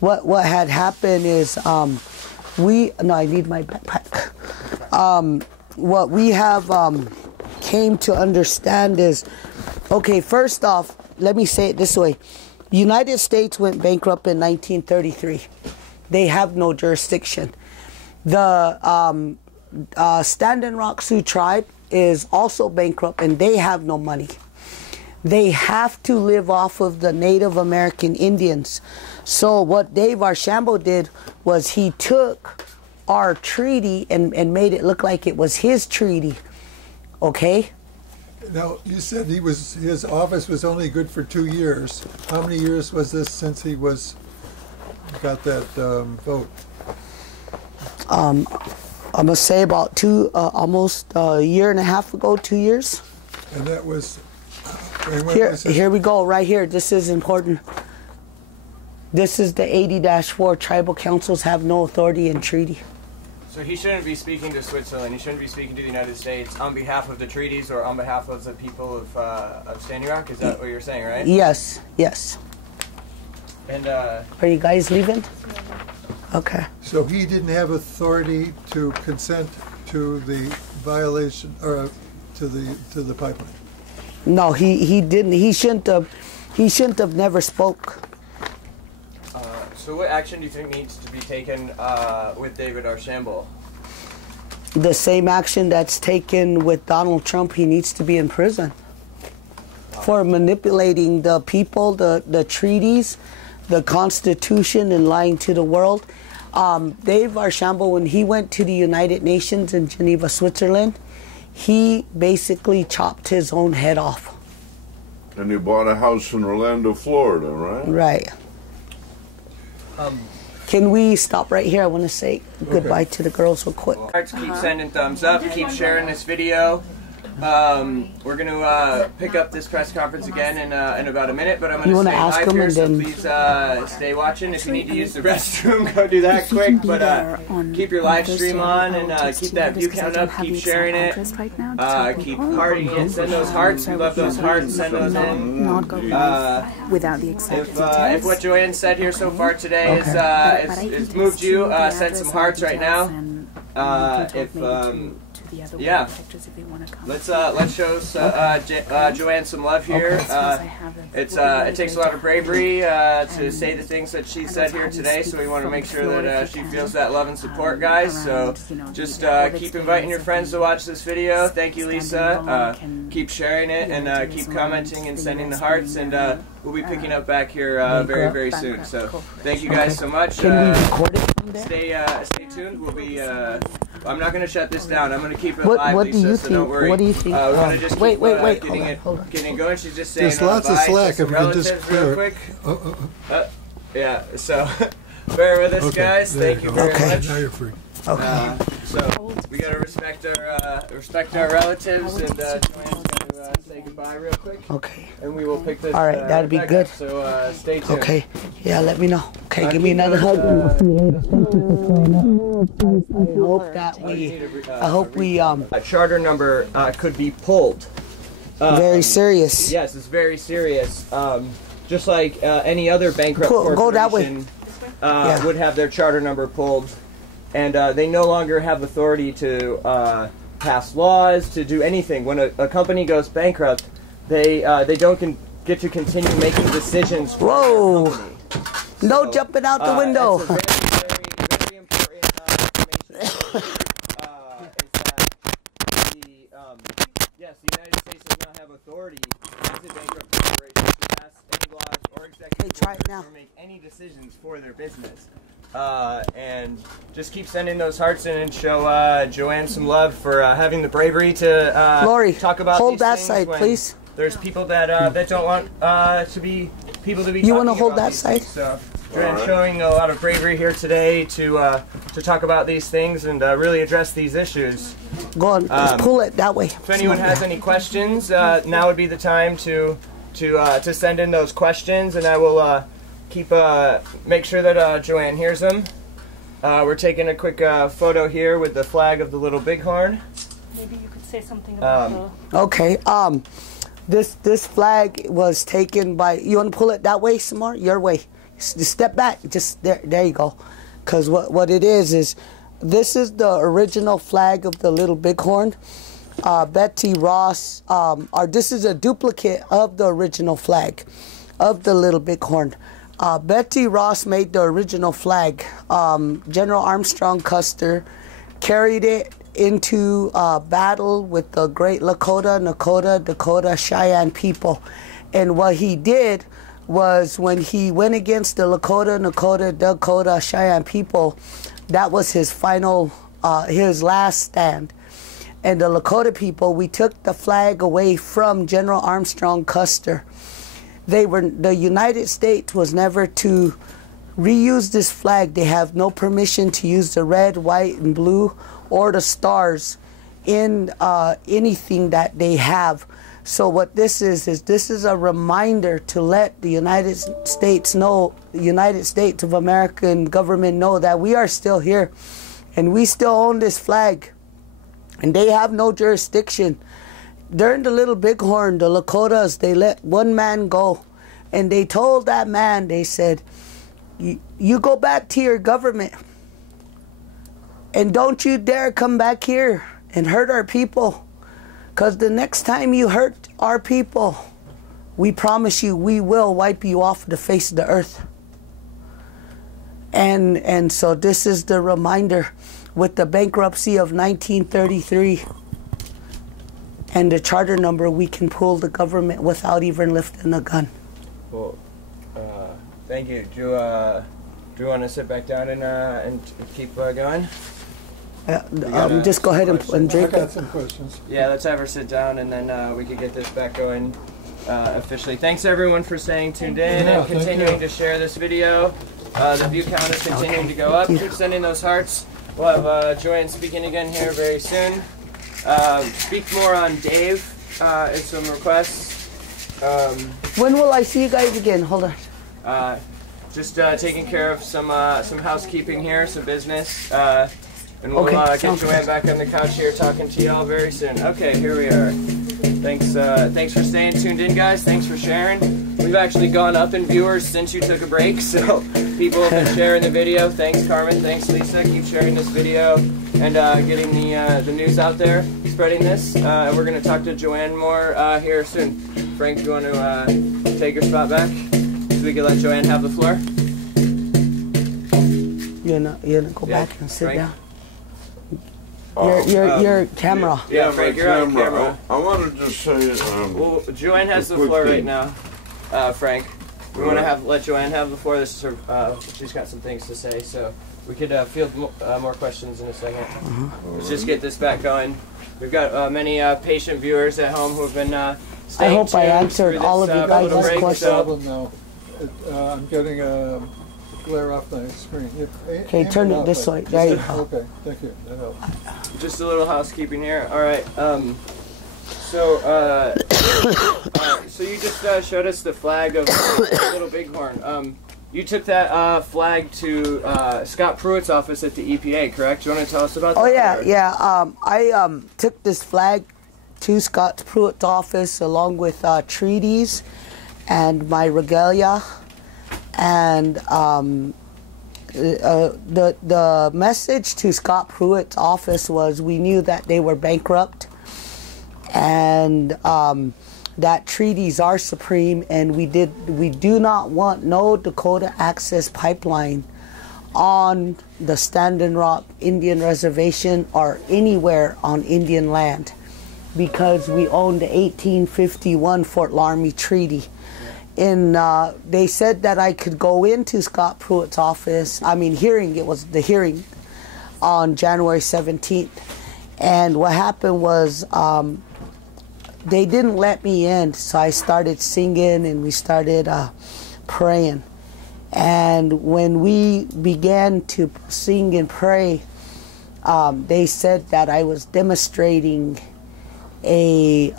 what had happened is I need my backpack. What we have came to understand is, okay, first off, let me say it this way. United States went bankrupt in 1933. They have no jurisdiction. The Standing Rock Sioux tribe is also bankrupt, and they have no money. They have to live off of the Native American Indians. So what Dave Archambault did was he took our treaty and made it look like it was his treaty. Okay? Now, you said his office was only good for 2 years. How many years was this since he got that vote? I'm gonna say about almost a year and a half ago, 2 years. And that was here we go, right here. This is important. This is the 80-4. Tribal councils have no authority in treaty. So he shouldn't be speaking to Switzerland. He shouldn't be speaking to the United States on behalf of the treaties or on behalf of the people of Standing Rock. Is that what you're saying, right? Yes, yes. And are you guys leaving? Okay. So he didn't have authority to consent to the violation or to the pipeline. No, he didn't. He shouldn't have. He shouldn't have never spoke. So what action do you think needs to be taken with David Archambault? The same action that's taken with Donald Trump. He needs to be in prison for manipulating the people, the treaties, the Constitution, and lying to the world. Dave Archambault, when he went to the United Nations in Geneva, Switzerland, he basically chopped his own head off. And he bought a house in Orlando, Florida, right? Right. Can we stop right here? I want to say goodbye to the girls real quick. Keep sending thumbs up. Keep sharing this video. We're going to pick up this press conference again in about a minute, but I'm going to stay live here, so please stay watching. If you need to use the restroom, go do that quick, but keep your live stream on and keep that view count up, keep sharing it, keep hearting it, send those hearts, we love those hearts, send those in. Without the exact if what Joann said here so far today is moved you, send some hearts right now. Yeah, let's show Joann some love here. It takes a lot of bravery to say the things that she said here today, so we want to make sure that she feels that love and support, guys. So just keep inviting your friends to watch this video. Thank you, Lisa. Keep sharing it and keep commenting and sending the hearts, and we'll be picking up back here very, very soon. So thank you guys so much. Stay tuned. We'll be. I'm not going to shut this down. I'm going to keep it live, what Lisa, do you so think? don't worry. What do you think? We're going to just wait, keep hold on. getting going. She's just saying There's lots of slack if you can just real quick. Yeah, so bear with us, guys. Thank you very much. Now you're free. Okay. So we got to respect our relatives, and Joann's going to say goodbye real quick. Okay. And we will pick this. All right, that'd be back good. Up, so stay tuned. Okay. Yeah, let me know. Okay, give me another hug. I hope that a charter number could be pulled. Very serious. Yes, it's very serious. Just like any other bankrupt corporation would have their charter number pulled, and they no longer have authority to pass laws, to do anything. When a company goes bankrupt, they don't get to continue making decisions for their company. No jumping out the window. That's a very important information. Yes, the United States does not have authority as a bankrupt corporation to pass any laws or executive orders or make any decisions for their business. And just keep sending those hearts in and show Joann some love for having the bravery to Lori, talk about hold these that things side, when please. There's people that don't want to be people to be. You want to hold about that these side? things. So Joann showing a lot of bravery here today to talk about these things and really address these issues. Go on, just pull it that way. If anyone has any questions, now would be the time to send in those questions, and I will make sure that Joann hears them. We're taking a quick photo here with the flag of the Little Bighorn. Maybe you could say something about Okay. This flag was taken by. You want to pull it that way some more? Your way. Just step back. Just there. There you go. Because what it is this is the original flag of the Little Bighorn. Betsy Ross. This is a duplicate of the original flag of the Little Bighorn. Betsy Ross made the original flag. General Armstrong Custer carried it into battle with the great Lakota, Nakota, Dakota, Cheyenne people. And what he did was when he went against the Lakota, Nakota, Dakota, Cheyenne people, that was his final, his last stand. And the Lakota people, we took the flag away from General Armstrong Custer. The United States was never to reuse this flag. They have no permission to use the red, white, and blue or the stars in anything that they have. So what this is this is a reminder to let the United States know, the United States of American government know that we are still here and we still own this flag. And they have no jurisdiction. During the Little Bighorn, the Lakotas, they let one man go. And they told that man, they said, you go back to your government. And don't you dare come back here and hurt our people. Because the next time you hurt our people, we promise you we will wipe you off the face of the earth. And so this is the reminder with the bankruptcy of 1933 and the charter number, we can pull the government without even lifting a gun. Well, thank you. Do you want to sit back down and keep going? Just go ahead and drink. I got some questions. Yeah, let's have her sit down, and then we can get this back going officially. Thanks everyone for staying tuned in and continuing to share this video. The view count is continuing to go up. Keep sending those hearts. We'll have Joann speaking again here very soon. Speak more on Dave and some requests. When will I see you guys again? Hold on. Just taking care of some housekeeping here, some business. And we'll get Joann back on the couch here talking to y'all very soon. Okay, here we are. Thanks for staying tuned in, guys. Thanks for sharing. We've actually gone up in viewers since you took a break, so people have been sharing the video. Thanks, Carmen. Thanks, Lisa. Keep sharing this video and getting the news out there, spreading this. And we're going to talk to Joann more here soon. Frank, do you want to take your spot back so we can let Joann have the floor? You're gonna go back and sit Frank? down. Your camera. Yeah, Frank, you're on camera. I want to just say. Well, Joann has the floor right now. Frank, we want to let Joann have the floor. This is her. She's got some things to say, so we could field more questions in a second. Let's just get this back going. We've got many patient viewers at home who have been staying I hope I answered all of you guys' questions. Problem now. I'm getting a glare off my screen. Okay, turn it this way. There you go. Okay, thank you. That helps. Just a little housekeeping here. All right. So you just showed us the flag of Little Bighorn. You took that flag to Scott Pruitt's office at the EPA, correct? Do you want to tell us about that? Oh yeah. I took this flag to Scott Pruitt's office along with treaties and my regalia. And the message to Scott Pruitt's office was we knew that they were bankrupt and that treaties are supreme, and we do not want no Dakota Access Pipeline on the Standing Rock Indian Reservation or anywhere on Indian land because we own the 1851 Fort Laramie Treaty. They said that I could go into Scott Pruitt's office. It was the hearing on January 17th. And what happened was they didn't let me in, so I started singing and we started praying. And when we began to sing and pray, they said that I was demonstrating a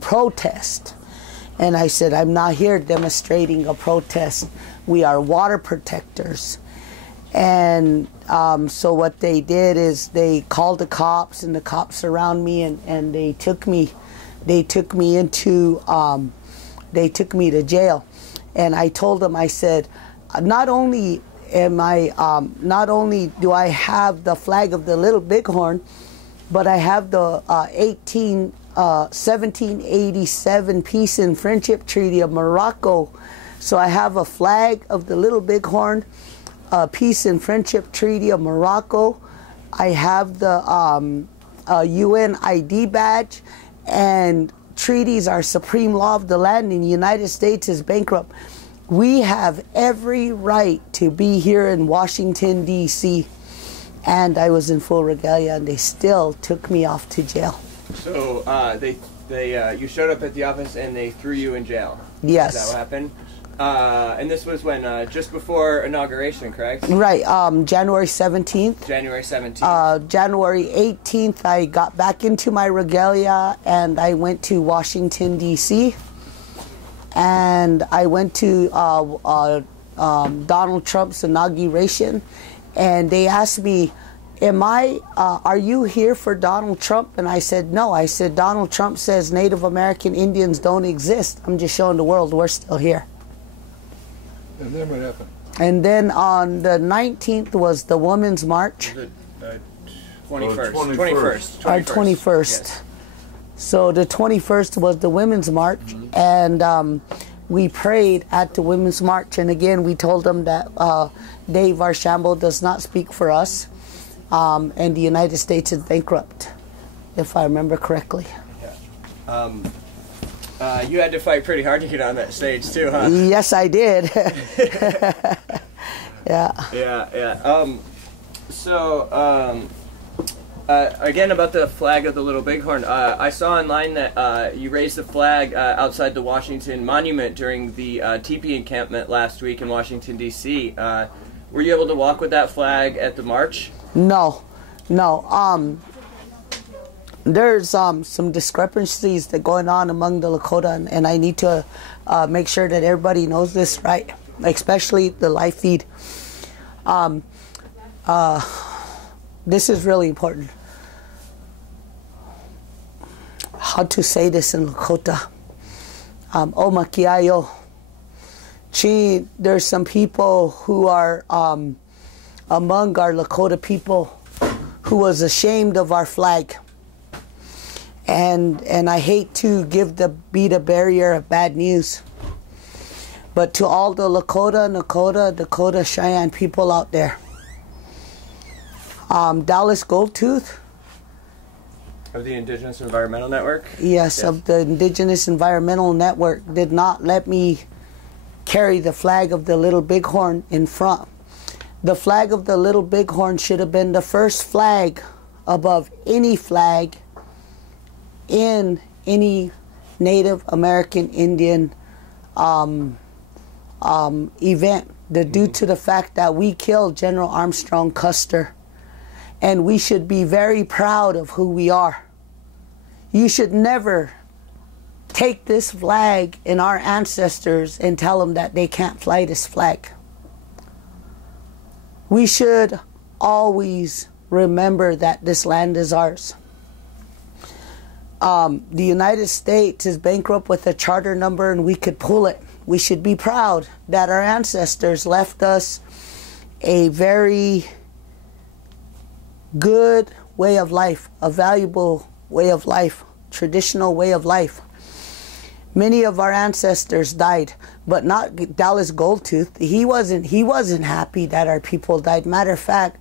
protest. And I said, I'm not here demonstrating a protest. We are water protectors. And so what they did is they called the cops, and the cops surrounded me, and they took me into to jail. And I told them, I said, not only do I have the flag of the Little Bighorn, but I have the 1787 Peace and Friendship Treaty of Morocco. So I have a flag of the Little Bighorn, Peace and Friendship Treaty of Morocco. I have the UN ID badge, and treaties are supreme law of the land, and the United States is bankrupt. We have every right to be here in Washington, D.C., and I was in full regalia, and they still took me off to jail. So you showed up at the office and they threw you in jail. Yes. Is that what happened? And this was when just before inauguration, correct? Right. January 17th. January 17th. January 18th, I got back into my regalia, and I went to Washington, D.C., and I went to Donald Trump's inauguration, and they asked me, are you here for Donald Trump? And I said, no. I said, Donald Trump says Native American Indians don't exist. I'm just showing the world we're still here. And then what happened? And then on the 19th was the Women's March. 21st. Our 21st. Yes. So the 21st was the Women's March, and we prayed at the Women's March. And again, we told them that Dave Archambault does not speak for us, and the United States is bankrupt, if I remember correctly. Yeah. You had to fight pretty hard to get on that stage too, huh? Yes, I did. Yeah. Yeah. Again, about the flag of the Little Bighorn, I saw online that you raised the flag outside the Washington Monument during the teepee encampment last week in Washington, D.C. Were you able to walk with that flag at the march? No. There's some discrepancies that are going on among the Lakota, and I need to make sure that everybody knows this, right? Especially the live feed. This is really important. How to say this in Lakota? O makiayo. There's some people who are among our Lakota people who was ashamed of our flag. And I hate to be the barrier of bad news. But to all the Dakota, Cheyenne people out there, Dallas Goldtooth. Of the Indigenous Environmental Network? Yes, of the Indigenous Environmental Network did not let me carry the flag of the Little Bighorn in front. The flag of the Little Bighorn should have been the first flag above any flag in any Native American Indian event, due to the fact that we killed General Armstrong Custer. And we should be very proud of who we are. You should never take this flag and our ancestors and tell them that they can't fly this flag. We should always remember that this land is ours. The United States is bankrupt with a charter number, and we could pull it. We should be proud that our ancestors left us a very good way of life, a valuable way of life, traditional way of life. Many of our ancestors died, but not Dallas Goldtooth. He wasn't happy that our people died. Matter of fact,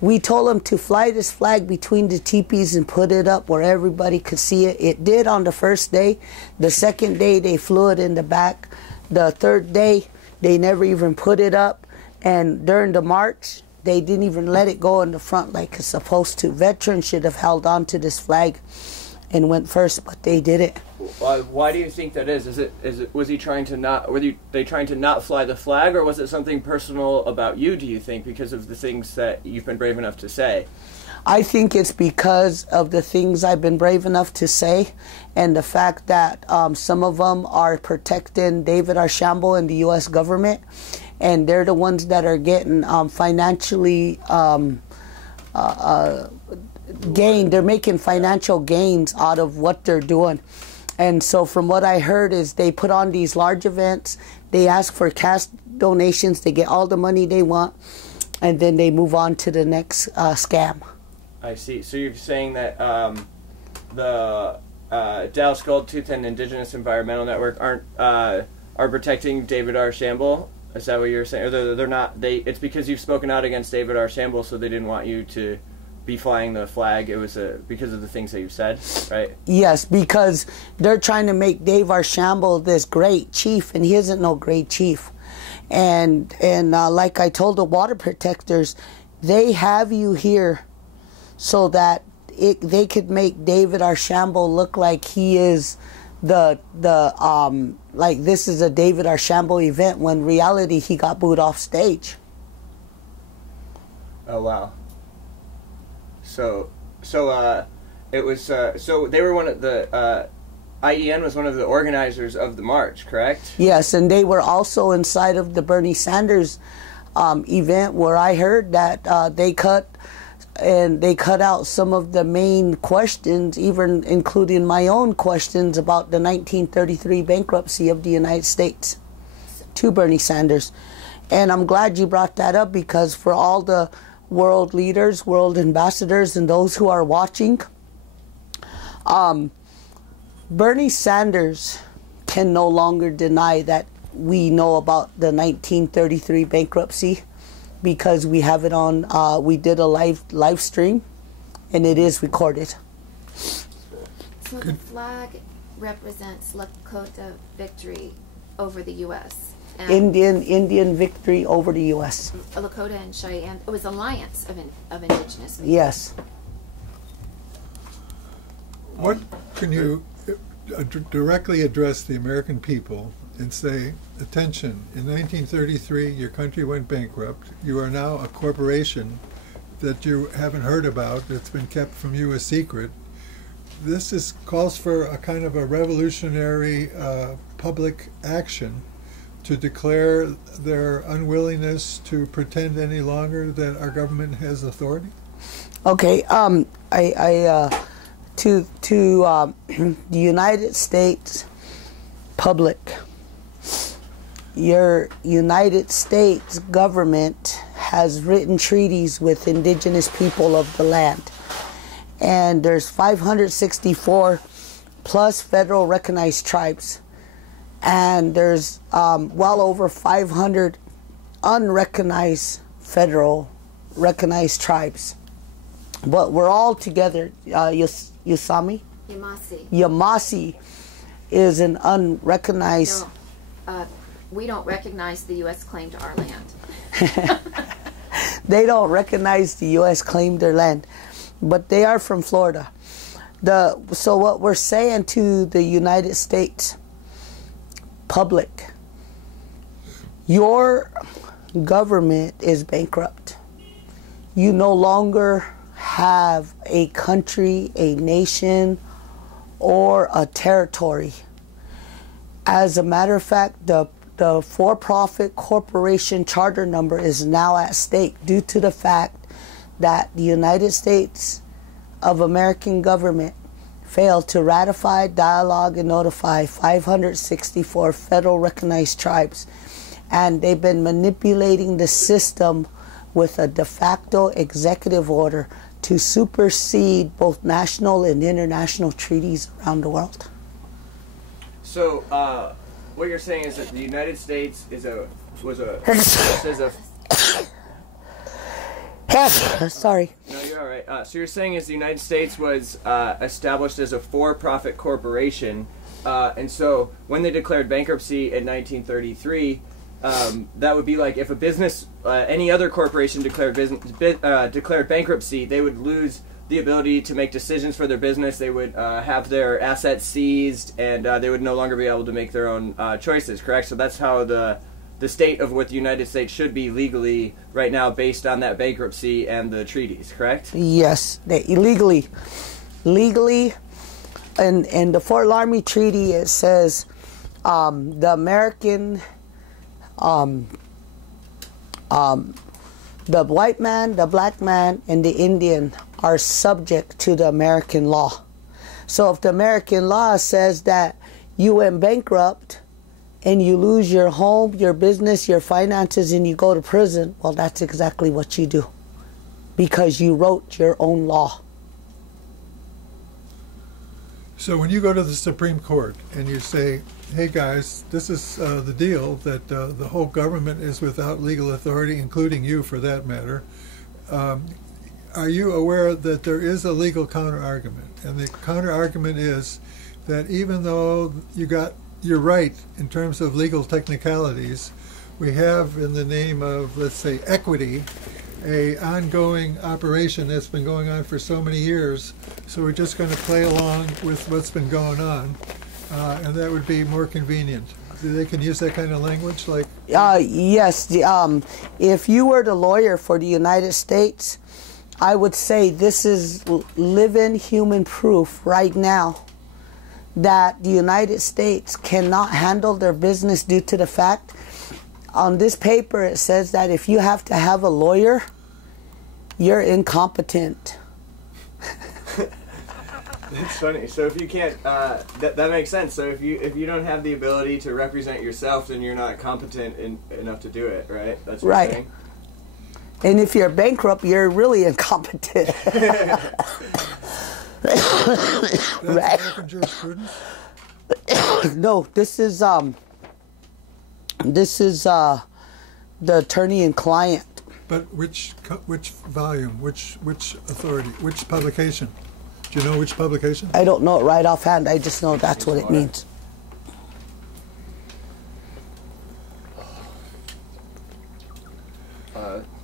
we told him to fly this flag between the teepees and put it up where everybody could see it. It did on the first day. The second day, they flew it in the back. The third day, they never even put it up. And during the march, they didn't even let it go in the front like it's supposed to. Veterans should have held on to this flag. and went first, but they did it. Why do you think that is? Was he trying to not? Were they trying to not fly the flag, or was it something personal about you? Do you think because of the things that you've been brave enough to say? I think it's because of the things I've been brave enough to say, and the fact that some of them are protecting David Archambault and the U.S. government, and they're the ones that are getting financially gained. They're making financial gains out of what they're doing. And so from what I heard is they put on these large events, they ask for cash donations, they get all the money they want, and then they move on to the next scam. I see. So you're saying that the Dallas Goldtooth and Indigenous Environmental Network are protecting David Archambault? Is that what you're saying? Or they're not? It's because you've spoken out against David Archambault, so they didn't want you to be flying the flag. It was because of the things that you've said, right? Yes, because they're trying to make Dave Archambault this great chief, and he isn't no great chief. And like I told the water protectors, they have you here so that they could make David Archambault look like he is like this is a David Archambault event, when in reality he got booed off stage. Oh wow. So it was so they were one of the IEN was one of the organizers of the march, correct? Yes, and they were also inside of the Bernie Sanders event, where I heard that they cut out some of the main questions, even including my own questions about the 1933 bankruptcy of the United States to Bernie Sanders. And I'm glad you brought that up, because for all the world leaders, world ambassadors, and those who are watching, Bernie Sanders can no longer deny that we know about the 1933 bankruptcy, because we have it on, we did a live stream, and it is recorded. So the flag represents Lakota victory over the U.S. Indian victory over the U.S. Lakota and Cheyenne. It was alliance of indigenous people. Yes. What can you directly address the American people and say, attention, in 1933 your country went bankrupt. You are now a corporation that you haven't heard about, that's been kept from you a secret. This calls for a kind of a revolutionary public action to declare their unwillingness to pretend any longer that our government has authority? Okay, to the United States public, your United States government has written treaties with indigenous people of the land, and there's 564 plus federal recognized tribes, and there's well over 500 unrecognized federal recognized tribes. But we're all together. Yamasi is an unrecognized. No, we don't recognize the U.S. claim to our land. They don't recognize the U.S. claim their land, but they are from Florida. So what we're saying to the United States public, your government is bankrupt. You no longer have a country, a nation, or a territory. As a matter of fact, the for-profit corporation charter number is now at stake due to the fact that the United States of American government failed to ratify, dialogue, and notify 564 federal recognized tribes. And they've been manipulating the system with a de facto executive order to supersede both national and international treaties around the world. So, what you're saying is that the United States Sorry. No, you're all right. So you're saying is the United States was established as a for-profit corporation, and so when they declared bankruptcy in 1933, that would be like if a business, any other corporation declared bankruptcy, they would lose the ability to make decisions for their business. They would have their assets seized, and they would no longer be able to make their own choices, correct? So that's how the state of what the United States should be legally right now, based on that bankruptcy and the treaties, correct? Yes, legally. In the Fort Laramie Treaty, it says the American, the white man, the black man, and the Indian are subject to the American law. So if the American law says that you went bankrupt and you lose your home, your business, your finances, and you go to prison, well, that's exactly what you do, because you wrote your own law. So when you go to the Supreme Court and you say, hey guys, this is the deal, that the whole government is without legal authority, including you for that matter, are you aware that there is a legal counter-argument? And the counter-argument is that even though you're right in terms of legal technicalities, we have, in the name of, let's say, equity, a ongoing operation that's been going on for so many years, so we're just going to play along with what's been going on, and that would be more convenient. They can use that kind of language, like? Yes. If you were the lawyer for the United States, I would say this is living human proof right now that the United States cannot handle their business due to the fact, on this paper it says that if you have to have a lawyer, you're incompetent. It's funny. So if you can't, that makes sense. So if you don't have the ability to represent yourself, then you're not competent enough to do it, right? That's what you're saying? And if you're bankrupt, you're really incompetent. That's American jurisprudence? No, this is the attorney and client. But which volume, which authority, which publication? Do you know which publication? I don't know it right offhand. I just know that's what it means.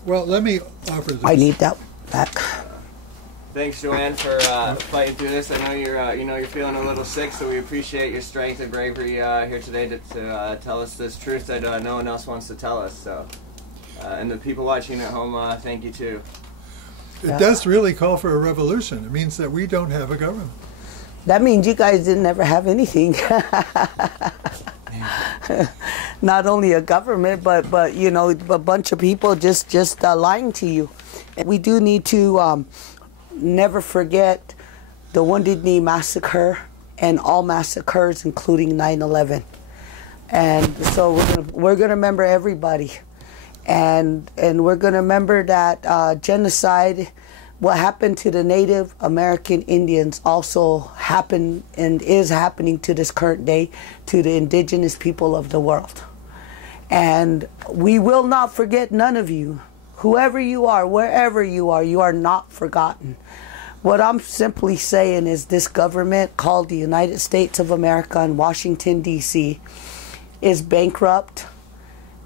Well, let me offer this. I need that back. Thanks, Joann, for fighting through this. I know you're feeling a little sick, so we appreciate your strength and bravery here today to tell us this truth that no one else wants to tell us. So, and the people watching at home, thank you too. It does really call for a revolution. It means that we don't have a government. That means you guys didn't ever have anything. Not only a government, but you know, a bunch of people just lying to you. We do need to never forget the Wounded Knee Massacre and all massacres, including 9/11. And so we're gonna remember everybody, and we're gonna remember that genocide. What happened to the Native American Indians also happened and is happening to this current day to the indigenous people of the world. And we will not forget none of you. Whoever you are, wherever you are not forgotten. What I'm simply saying is this government called the United States of America in Washington, D.C. is bankrupt.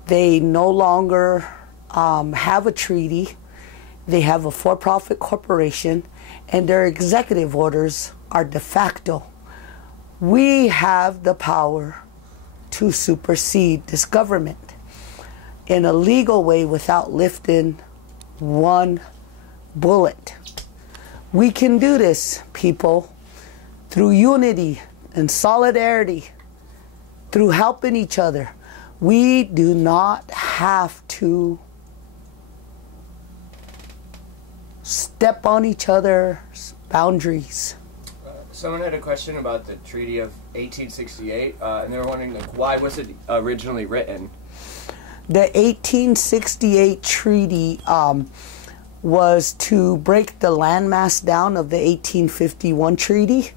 They no longer have a treaty. They have a for-profit corporation, and their executive orders are de facto. We have the power to supersede this government in a legal way without lifting one bullet. We can do this, people, through unity and solidarity, through helping each other. We do not have to step on each other's boundaries. Someone had a question about the Treaty of 1868, and they were wondering, like, why was it originally written? The 1868 treaty was to break the landmass down of the 1851 treaty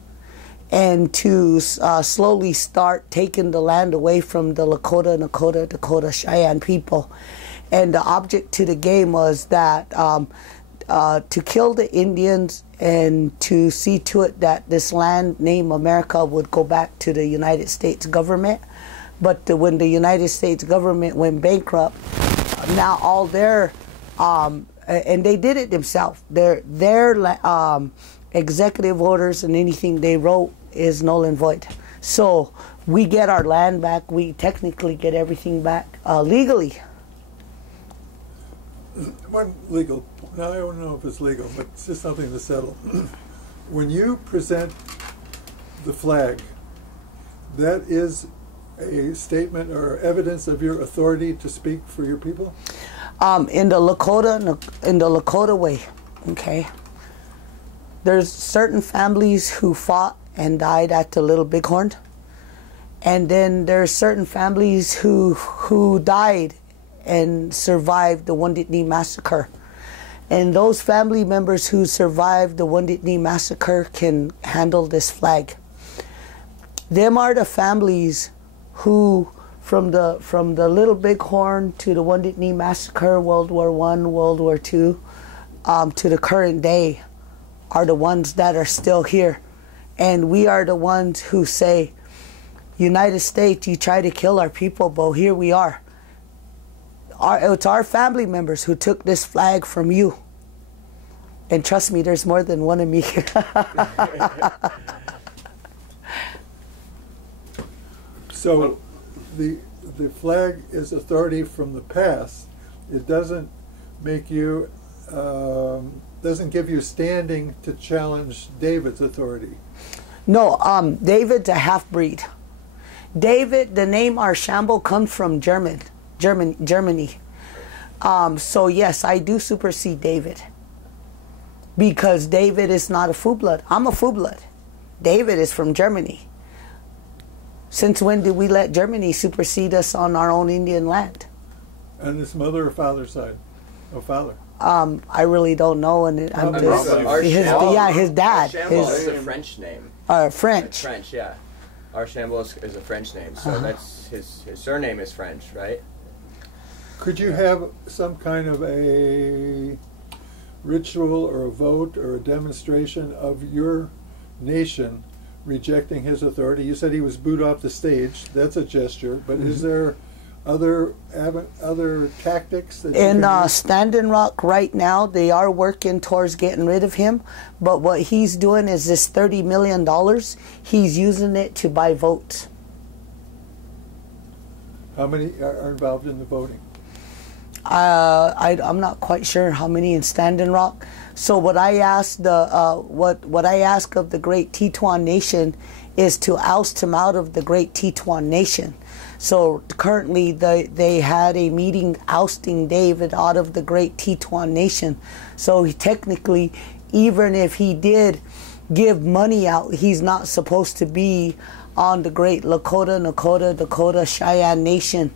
and to slowly start taking the land away from the Lakota, Nakota, Dakota, Cheyenne people. And the object to the game was that to kill the Indians and to see to it that this land named America would go back to the United States government. But when the United States government went bankrupt, now all their and they did it themselves. Their executive orders and anything they wrote is null and void. So we get our land back. We technically get everything back legally. One legal. Now I don't know if it's legal, but it's just something to settle. When you present the flag, that is a statement or evidence of your authority to speak for your people? In the Lakota way, okay. There's certain families who fought and died at the Little Bighorn, and then there's certain families who died and survived the Wounded Knee Massacre. And those family members who survived the Wounded Knee Massacre can handle this flag. Them are the families who, from the Little Bighorn to the Wounded Knee Massacre, World War I, World War II, to the current day, are the ones that are still here. And we are the ones who say, United States, you try to kill our people, but here we are. It's our family members who took this flag from you. And trust me, there's more than one of me. So the flag is authority from the past. It doesn't make you, doesn't give you standing to challenge David's authority. No, David's a half-breed. David, the name Archambault comes from Germany. So yes, I do supersede David. Because David is not a full-blood. I'm a full-blood. David is from Germany. Since when did we let Germany supersede us on our own Indian land? On his mother or father's side? Oh, father. I really don't know, and I'm just his dad. Archambault is a French name. French. French, yeah. Archambault is a French name, so that's his surname is French, right? Could you have some kind of a ritual or a vote or a demonstration of your nation rejecting his authority? You said he was booed off the stage. That's a gesture. But is there other tactics that in Standing Rock right now? They are working towards getting rid of him. But what he's doing is this $30 million. He's using it to buy votes. How many are involved in the voting? I'm not quite sure how many in Standing Rock. So what I ask what I ask of the Great Teton Nation is to oust him out of the Great Teton Nation. So currently they had a meeting ousting David out of the Great Teton Nation. So he technically, even if he did give money out, he's not supposed to be on the Great Dakota, Cheyenne Nation.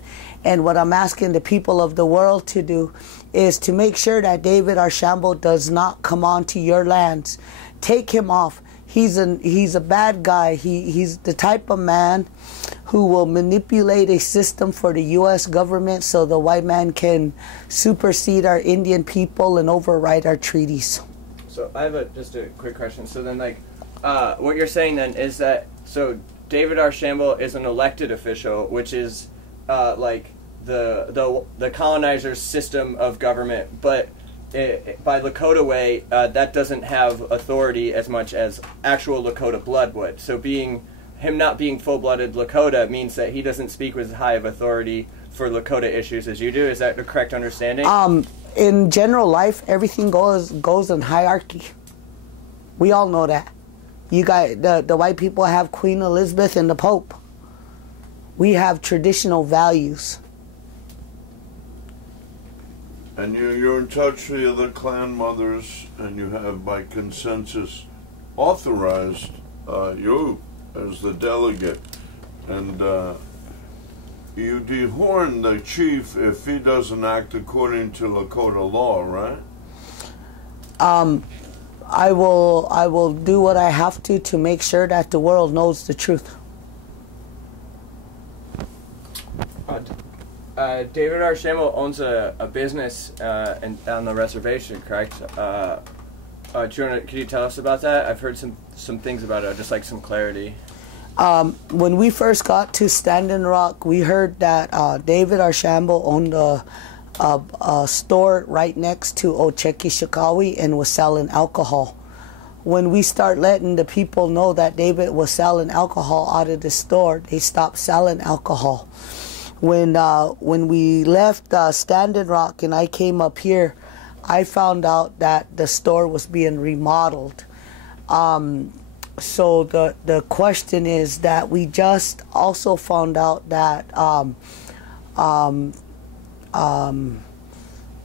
And what I'm asking the people of the world to do is to make sure that David Archambault does not come onto your lands. Take him off. He's a bad guy. He's the type of man who will manipulate a system for the U.S. government so the white man can supersede our Indian people and override our treaties. So I have just a quick question. So then, what you're saying then is that David Archambault is an elected official, which is the colonizer's system of government, but by Lakota way, that doesn't have authority as much as actual Lakota blood would. So him not being full-blooded Lakota means that he doesn't speak with as high of authority for Lakota issues as you do. Is that the correct understanding? In general life, everything goes in hierarchy. We all know that. You got the white people have Queen Elizabeth and the Pope. We have traditional values. And you're in touch with the other clan mothers, and you have, by consensus, authorized you as the delegate. And you dehorn the chief if he doesn't act according to Lakota law, right? I will do what I have to make sure that the world knows the truth. David Archambault owns a business on the reservation, correct? Could you tell us about that? I've heard some things about it. I'd just like some clarity. When we first got to Standing Rock, we heard that David Archambault owned a store right next to Ocheki Shikawi and was selling alcohol. When we start letting the people know that David was selling alcohol out of the store, they stopped selling alcohol. When we left Standing Rock and I came up here, I found out that the store was being remodeled. So the question is that we just also found out that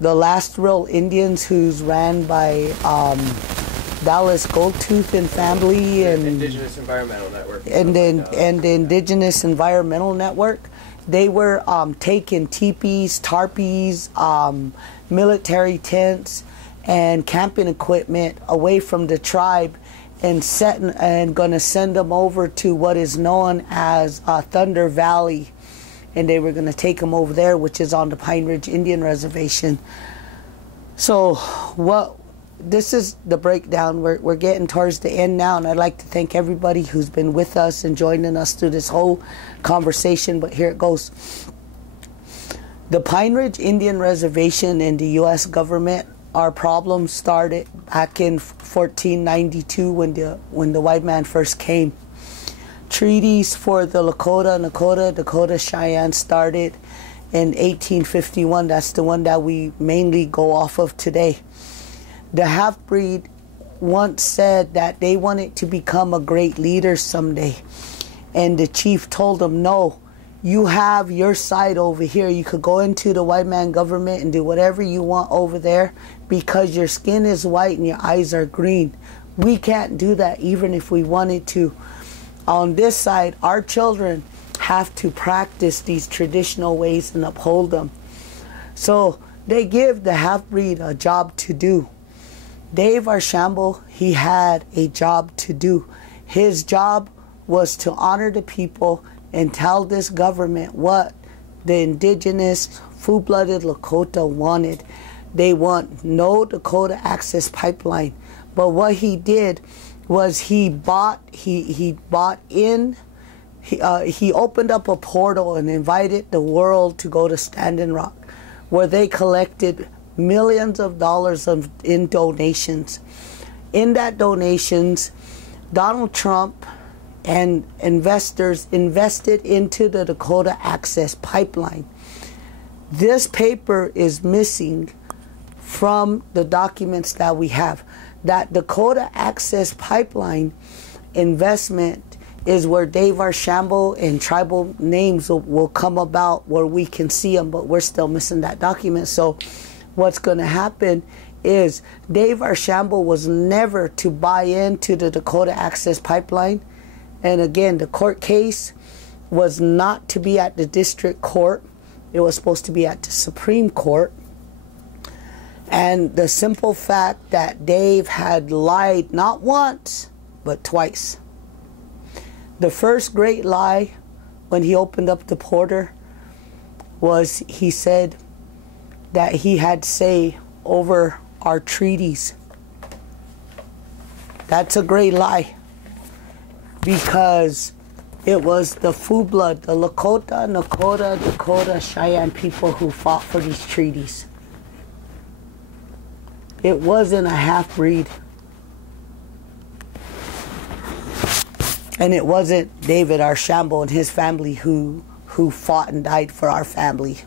the last real Indians who's ran by Dallas Goldtooth and family and Indigenous Environmental Network and the Indigenous Environmental Network, they were taking teepees, tarpies, military tents, and camping equipment away from the tribe and going to send them over to what is known as Thunder Valley, and they were going to take them over there, which is on the Pine Ridge Indian Reservation. So this is the breakdown. We're getting towards the end now, and I'd like to thank everybody who's been with us and joining us through this whole conversation, but here it goes. The Pine Ridge Indian Reservation and the U.S. government, our problems started back in 1492 when the white man first came. Treaties for the Dakota Cheyenne started in 1851. That's the one that we mainly go off of today. The half-breed once said that they wanted to become a great leader someday. And the chief told them, no, you have your side over here. You could go into the white man government and do whatever you want over there because your skin is white and your eyes are green. We can't do that even if we wanted to. On this side, our children have to practice these traditional ways and uphold them. So they give the half-breed a job to do. Dave Archambault, he had a job to do. His job was to honor the people and tell this government what the indigenous full-blooded Lakota wanted. They want no Dakota Access Pipeline. But what he did was he opened up a portal and invited the world to go to Standing Rock, where they collected millions of dollars in donations. In that donations, Donald Trump and investors invested into the Dakota Access Pipeline. This paper is missing from the documents that we have. That Dakota Access Pipeline investment is where Dave Archambault and tribal names will come about where we can see them, but we're still missing that document. So what's going to happen is Dave Archambault was never to buy into the Dakota Access Pipeline. And again, the court case was not to be at the district court. It was supposed to be at the Supreme Court. And the simple fact that Dave had lied not once, but twice. The first great lie when he opened up the portal was he said that he had say over our treaties. That's a great lie, because it was the full-blood, the Lakota, Nakota, Dakota, Cheyenne people who fought for these treaties. It wasn't a half-breed. And it wasn't David Archambault and his family who fought and died for our family.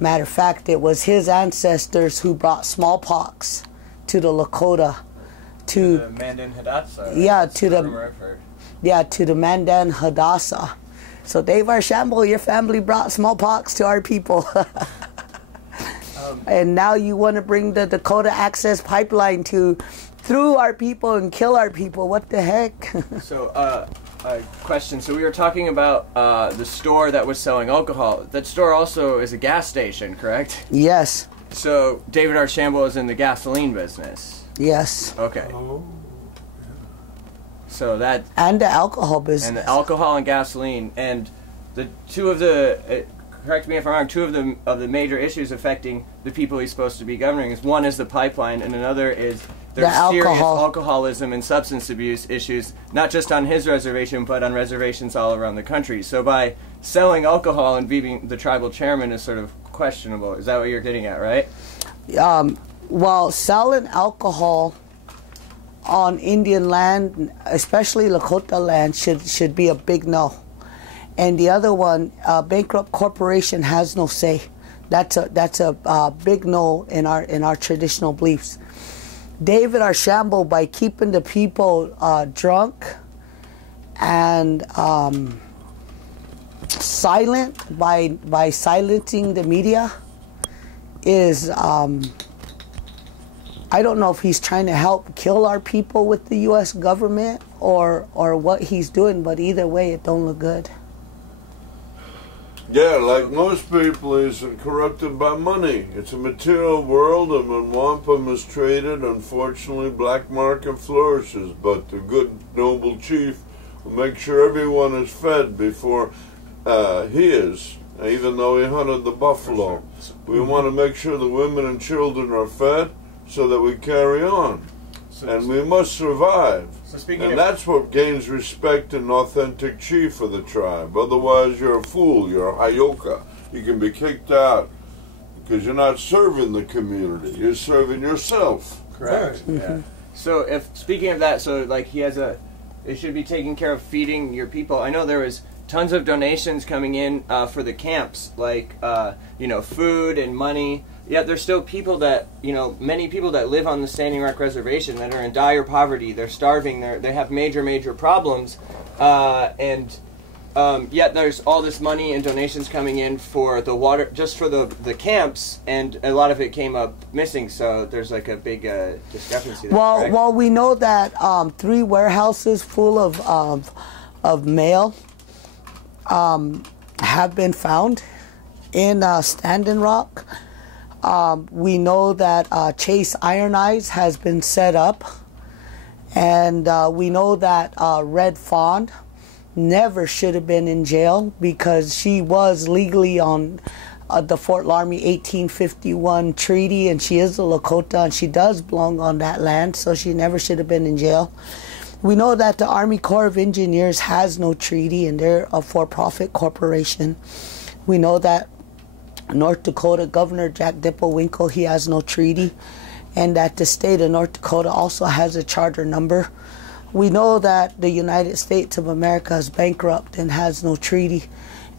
Matter of fact, it was his ancestors who brought smallpox to the Lakota. To the Mandan Hadassah. Yeah, to the Mandan Hadassah. So Dave Archambault, your family brought smallpox to our people. And now you want to bring the Dakota Access Pipeline through our people and kill our people. What the heck? So, a question. So we were talking about the store that was selling alcohol. That store also is a gas station, correct? Yes. So David Archambault is in the gasoline business? Yes. Okay. Oh. So that... And the alcohol business. And the alcohol and gasoline. And the two of the... correct me if I'm wrong, two of the major issues affecting the people he's supposed to be governing is one is the pipeline, and another is there's serious alcoholism and substance abuse issues, not just on his reservation, but on reservations all around the country. So by selling alcohol and being the tribal chairman is sort of questionable. Is that what you're getting at, right? Well, selling alcohol on Indian land, especially Lakota land, should be a big no. And the other one, bankrupt corporation has no say. That's a big no in our traditional beliefs. David Archambault, by keeping the people drunk and silent, by silencing the media, is I don't know if he's trying to help kill our people with the U.S. government or what he's doing, but either way, it don't look good. Yeah, like most people, he's corrupted by money. It's a material world, and when wampum is traded, unfortunately, black market flourishes. But the good, noble chief will make sure everyone is fed before he is, even though he hunted the buffalo. We want to make sure the women and children are fed, so that we carry on. And we must survive. And that's what gains respect and authentic chief of the tribe. Otherwise, you're a fool, you're a hayoka. You can be kicked out because you're not serving the community, you're serving yourself. Correct. Yeah. So if, speaking of that, so like they should be taking care of feeding your people. I know there was tons of donations coming in for the camps, like, food and money. Yet there's still people that, many people that live on the Standing Rock Reservation that are in dire poverty. They're starving. They have major problems. Yet there's all this money and donations coming in for the water, just for the camps, and a lot of it came up missing. So there's like a big discrepancy there. Well, we know that 3 warehouses full of mail have been found in Standing Rock. We know that Chase Iron Eyes has been set up, and we know that Red Fawn never should have been in jail because she was legally on the Fort Laramie 1851 treaty, and she is a Lakota, and she does belong on that land, so she never should have been in jail. We know that the Army Corps of Engineers has no treaty, and they're a for-profit corporation. We know that North Dakota Governor Jack Dipple-Winkle, he has no treaty, and that the state of North Dakota also has a charter number. We know that the United States of America is bankrupt and has no treaty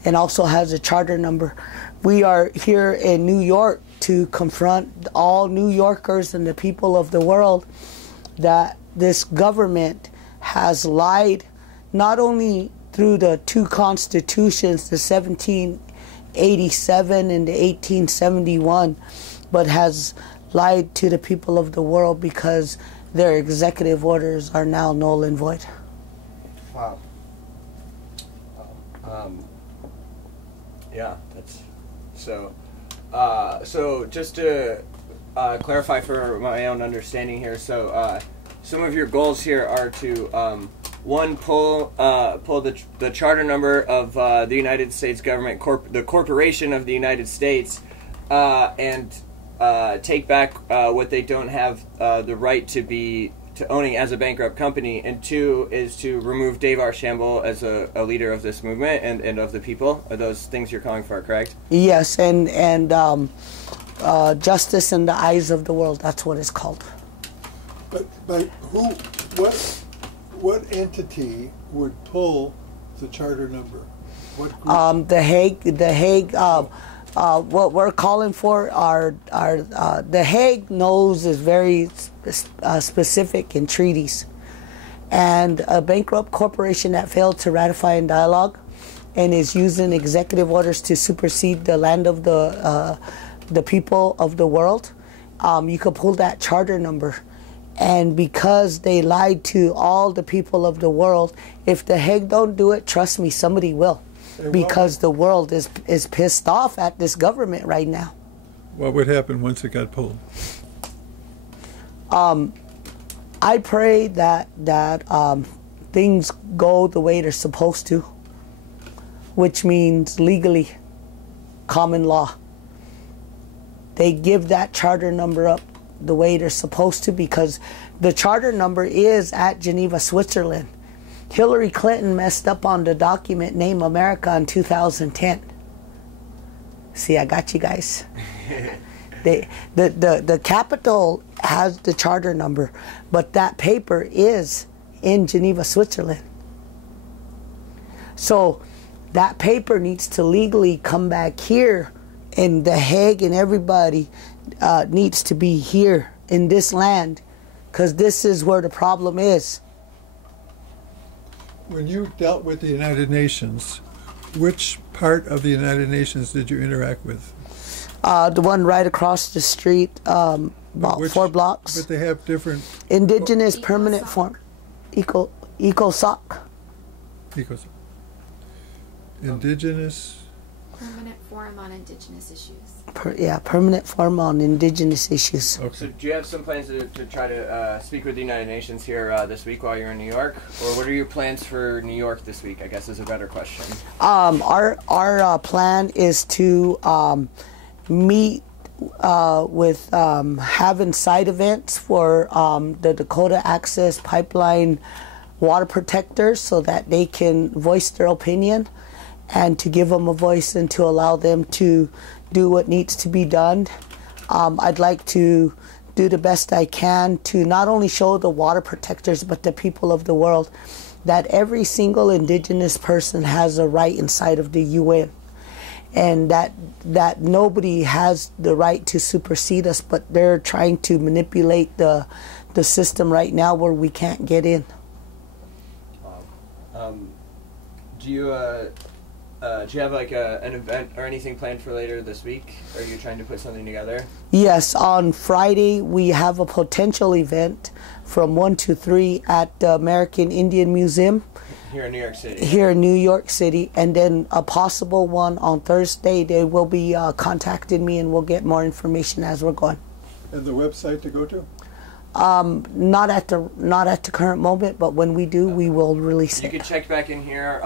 and also has a charter number. We are here in New York to confront all New Yorkers and the people of the world that this government has lied, not only through the 2 constitutions, the 1787 and the 1871, but has lied to the people of the world because their executive orders are now null and void. Wow. Yeah, that's so. So just to clarify for my own understanding here, so some of your goals here are to one, pull the charter number of the United States government, the corporation of the United States, and take back what they don't have the right to owning as a bankrupt company. And 2 is to remove Dave Archambault as a leader of this movement and of the people. Are those things you're calling for, correct? Yes, and justice in the eyes of the world. That's what it's called. But what entity would pull the charter number? What group? The Hague. What we're calling for are the Hague knows is very specific in treaties, and a bankrupt corporation that failed to ratify in dialogue and is using executive orders to supersede the land of the people of the world. You could pull that charter number. And because they lied to all the people of the world, if the Hague don't do it, trust me, somebody will. Because the world is pissed off at this government right now. What would happen once it got pulled? I pray that things go the way they're supposed to, which means legally, common law. They give that charter number up the way they're supposed to, because the charter number is at Geneva, Switzerland. Hillary Clinton messed up on the document Name America in 2010. See, I got you guys. The capital has the charter number, but that paper is in Geneva, Switzerland. So that paper needs to legally come back here, and The Hague and everybody needs to be here in this land, because this is where the problem is. When you dealt with the United Nations, which part of the United Nations did you interact with? The one right across the street, about 4 blocks. But they have different... Indigenous Permanent Form. ECOSOC. ECOSOC. Indigenous... Permanent Forum on Indigenous Issues. Permanent Forum on Indigenous Issues. Okay. So do you have some plans to try to speak with the United Nations here this week while you're in New York? Or what are your plans for New York this week, I guess is a better question. Our plan is to meet with having side events for the Dakota Access Pipeline water protectors so that they can voice their opinion, and to give them a voice and to allow them to do what needs to be done. I'd like to do the best I can to not only show the water protectors but the people of the world that every single indigenous person has a right inside of the UN, and that nobody has the right to supersede us, but they're trying to manipulate the system right now where we can't get in. Do you have like an event or anything planned for later this week? Are you trying to put something together? Yes, on Friday we have a potential event from 1 to 3 at the American Indian Museum. Here in New York City. Here in New York City, and then a possible one on Thursday. They will be contacting me, and we'll get more information as we're going. And the website to go to? Not at the current moment, but when we do, we will release it. You can check back in here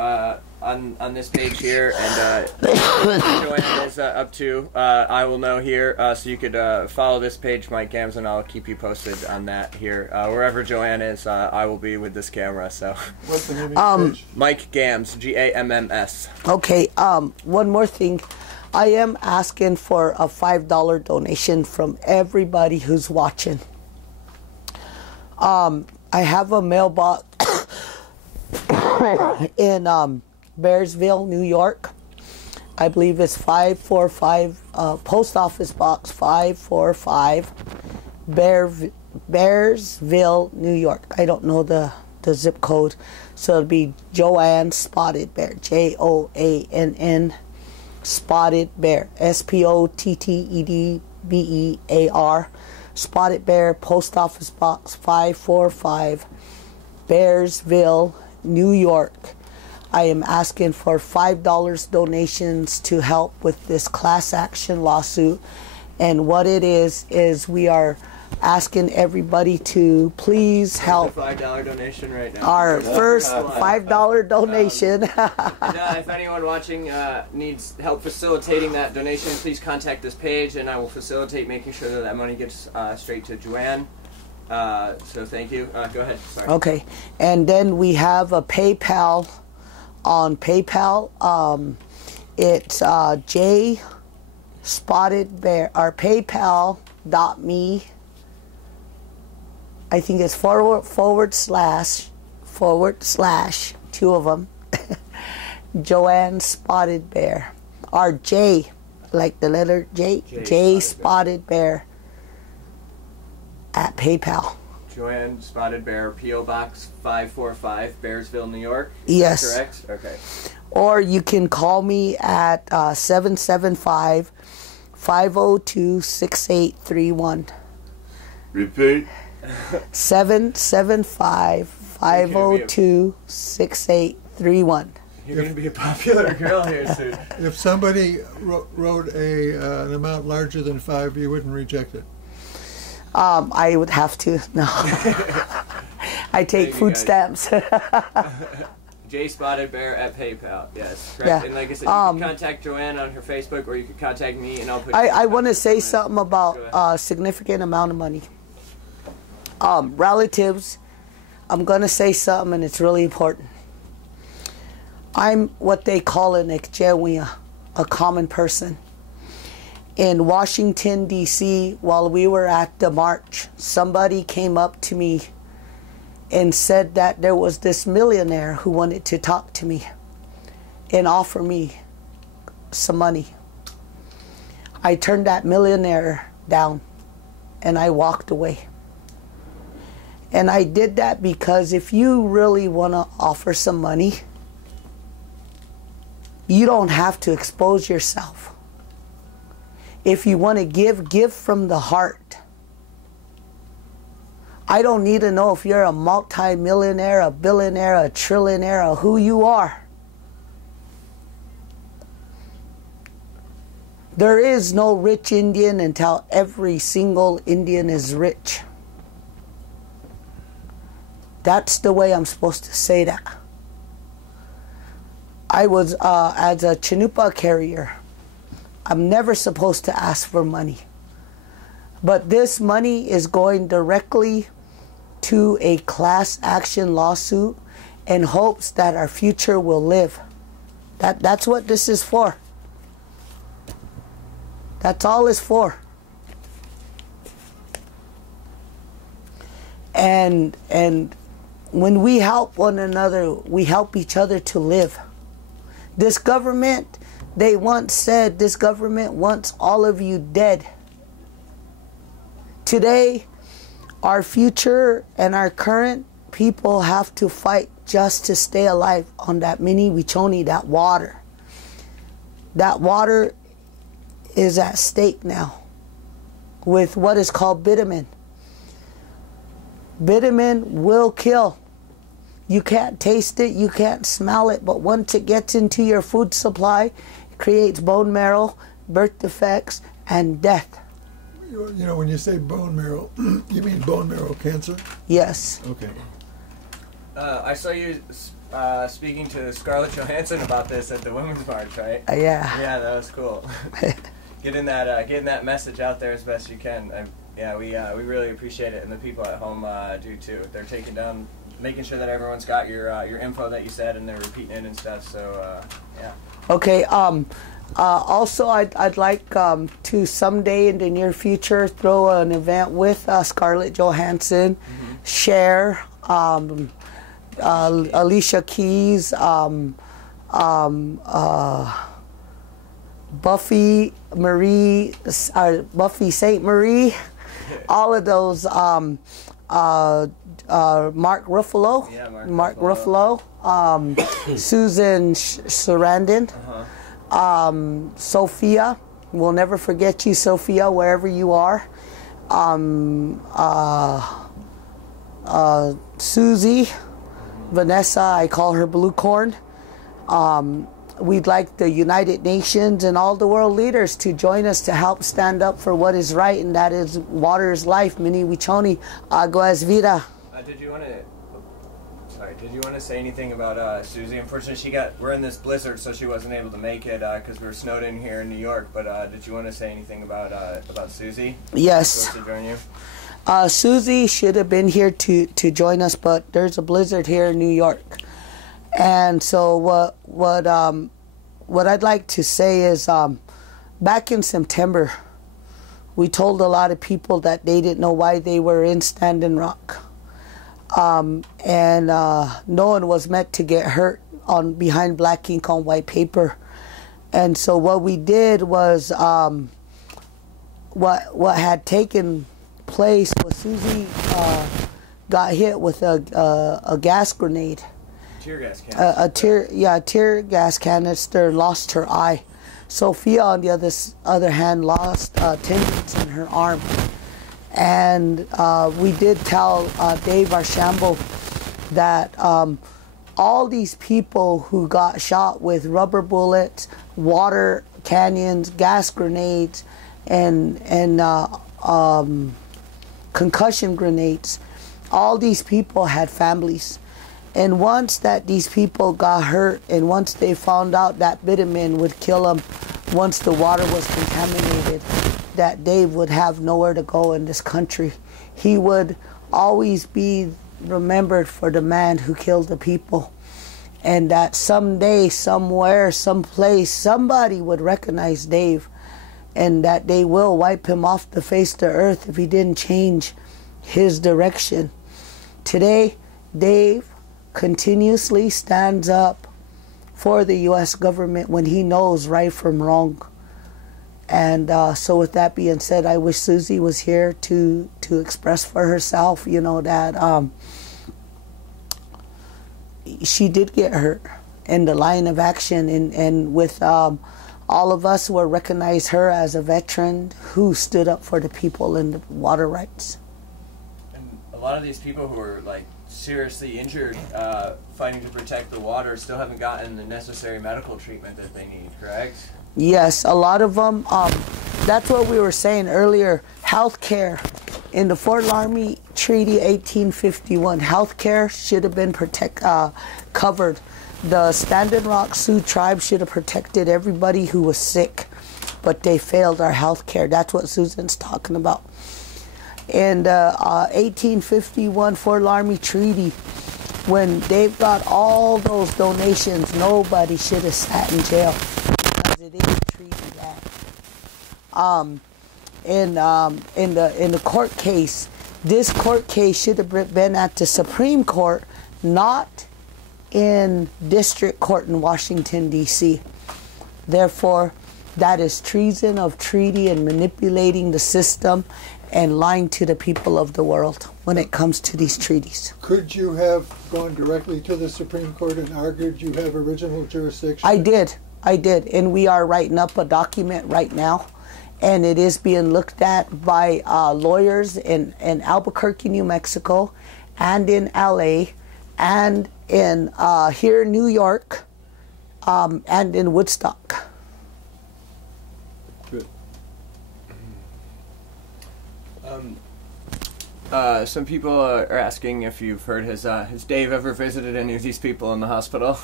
on this page here, and Joann is up to. I will know here, so you could follow this page, Mike Gams, and I'll keep you posted on that here. Wherever Joann is, I will be with this camera. So. What's the name of the page? Mike Gams, GAMMS. Okay. One more thing. I am asking for a $5 donation from everybody who's watching. I have a mailbox in Bearsville, New York. I believe it's 545, Post Office Box 545, Bearsville, New York. I don't know the zip code. So it'll be Joann Spotted Bear, Joann Spotted Bear, SPOTTEDBEAR. Spotted Bear, Post Office Box 545, Bearsville, New York. I am asking for $5 donations to help with this class action lawsuit. And what it is we are asking everybody to please help. $5 donation right now. Our first $5 donation. If anyone watching needs help facilitating that donation, please contact this page, and I will facilitate making sure that that money gets straight to Joann. So thank you. Go ahead. Sorry. Okay, and then we have a PayPal. On PayPal, it's J Spotted Bear. Our PayPal.me. I think it's forward slash 2 of them. Joann Spotted Bear. Or J, like the letter J. J Spotted Bear at PayPal. Joann Spotted Bear, P.O. Box 545, Bearsville, New York. Yes. Is that correct? Okay. Or you can call me at 775-502-6831. Repeat. 775-502-6831. You're going to be a popular girl here soon. If somebody wrote an amount larger than 5, you wouldn't reject it? I would have to. No. I take food stamps. J Spotted Bear at PayPal. Yes, correct. Yeah. And like I said, you can contact Joann on her Facebook, or you can contact me, and I'll put. I want to say something about a significant amount of money. Relatives, I'm going to say something, and it's really important. I'm what they call an Ikjewia, a common person. in Washington, D.C., while we were at the march, somebody came up to me and said that there was this millionaire who wanted to talk to me and offer me some money. I turned that millionaire down and I walked away. And I did that because if you really want to offer some money, you don't have to expose yourself. If you want to give from the heart. I don't need to know if you're a multi-millionaire, a billionaire, a trillionaire, or who you are. There is no rich Indian until every single Indian is rich. That's the way I'm supposed to say that. I was, as a Chinupa carrier, I'm never supposed to ask for money. But this money is going directly to a class action lawsuit in hopes that our future will live. That's what this is for. That's all it's for. And when we help one another, we help each other to live. This government, they once said, this government wants all of you dead. Today, our future and our current people have to fight just to stay alive on that mini Wichoni, that water. That water is at stake now with what is called bitumen. Bitumen will kill. You can't taste it, you can't smell it, but once it gets into your food supply, it creates bone marrow, birth defects, and death. You know, when you say bone marrow, you mean bone marrow cancer? Yes. Okay. I saw you speaking to Scarlett Johansson about this at the Women's March, right? Yeah. Yeah, that was cool. getting that message out there as best you can. We really appreciate it, and the people at home do too. They're taking down, making sure that everyone's got your info that you said, and they're repeating it and stuff. So yeah. Okay. Also, I'd like to someday in the near future throw an event with Scarlett Johansson, Cher, Alicia Keys, Buffy St. Marie, all of those. Mark Ruffalo, Mark Ruffalo, Susan Sarandon. Sophia, we'll never forget you, Sophia, wherever you are. Susie, Vanessa, I call her Blue Corn. We'd like the United Nations and all the world leaders to join us to help stand up for what is right, and that is water is life. Mini Wichoni, agua es vida. Did you want to say anything about Susie? Unfortunately, we're in this blizzard, so she wasn't able to make it because we're snowed in here in New York. But did you want to say anything about Susie? Yes. Supposed to join you? Susie should have been here to join us, but there's a blizzard here in New York. And so what I'd like to say is back in September, we told a lot of people that they didn't know why they were in Standing Rock. No one was meant to get hurt behind black ink on white paper. And so what we did was what had taken place was Susie got hit with a gas grenade. Tear gas canister. A tear gas canister, lost her eye. Sophia, on the other hand, lost tendons in her arm. And we did tell Dave Archambault that all these people who got shot with rubber bullets, water cannons, gas grenades, and concussion grenades, all these people had families. And once that these people got hurt, and once they found out that bitumen would kill them, once the water was contaminated, that Dave would have nowhere to go in this country. He would always be remembered for the man who killed the people. And that someday, somewhere, someplace, somebody would recognize Dave. and that they will wipe him off the face of the earth if he didn't change his direction. Today, Dave continuously stands up for the U.S. government when he knows right from wrong. And so with that being said, I wish Susie was here to express for herself, you know, that she did get hurt in the line of action, and with all of us will recognize her as a veteran who stood up for the people and the water rights. And a lot of these people who are like seriously injured fighting to protect the water still haven't gotten the necessary medical treatment that they need, correct? Yes, a lot of them. That's what we were saying earlier. Health care. In the Fort Laramie Treaty 1851, health care should have been covered. The Standing Rock Sioux tribe should have protected everybody who was sick, but they failed our health care. That's what Susan's talking about. In the 1851 Fort Laramie Treaty, when they've got all those donations, nobody should have sat in jail because it is treaty land. In the court case, this court case should have been at the Supreme Court, not in district court in Washington, D.C. Therefore, that is treason of treaty and manipulating the system and lying to the people of the world when it comes to these treaties. Could you have gone directly to the Supreme Court and argued you have original jurisdiction? I did, and we are writing up a document right now, and it is being looked at by lawyers in Albuquerque, New Mexico, and in LA, and in here in New York, and in Woodstock. Good. Some people are asking if you've heard, has Dave ever visited any of these people in the hospital,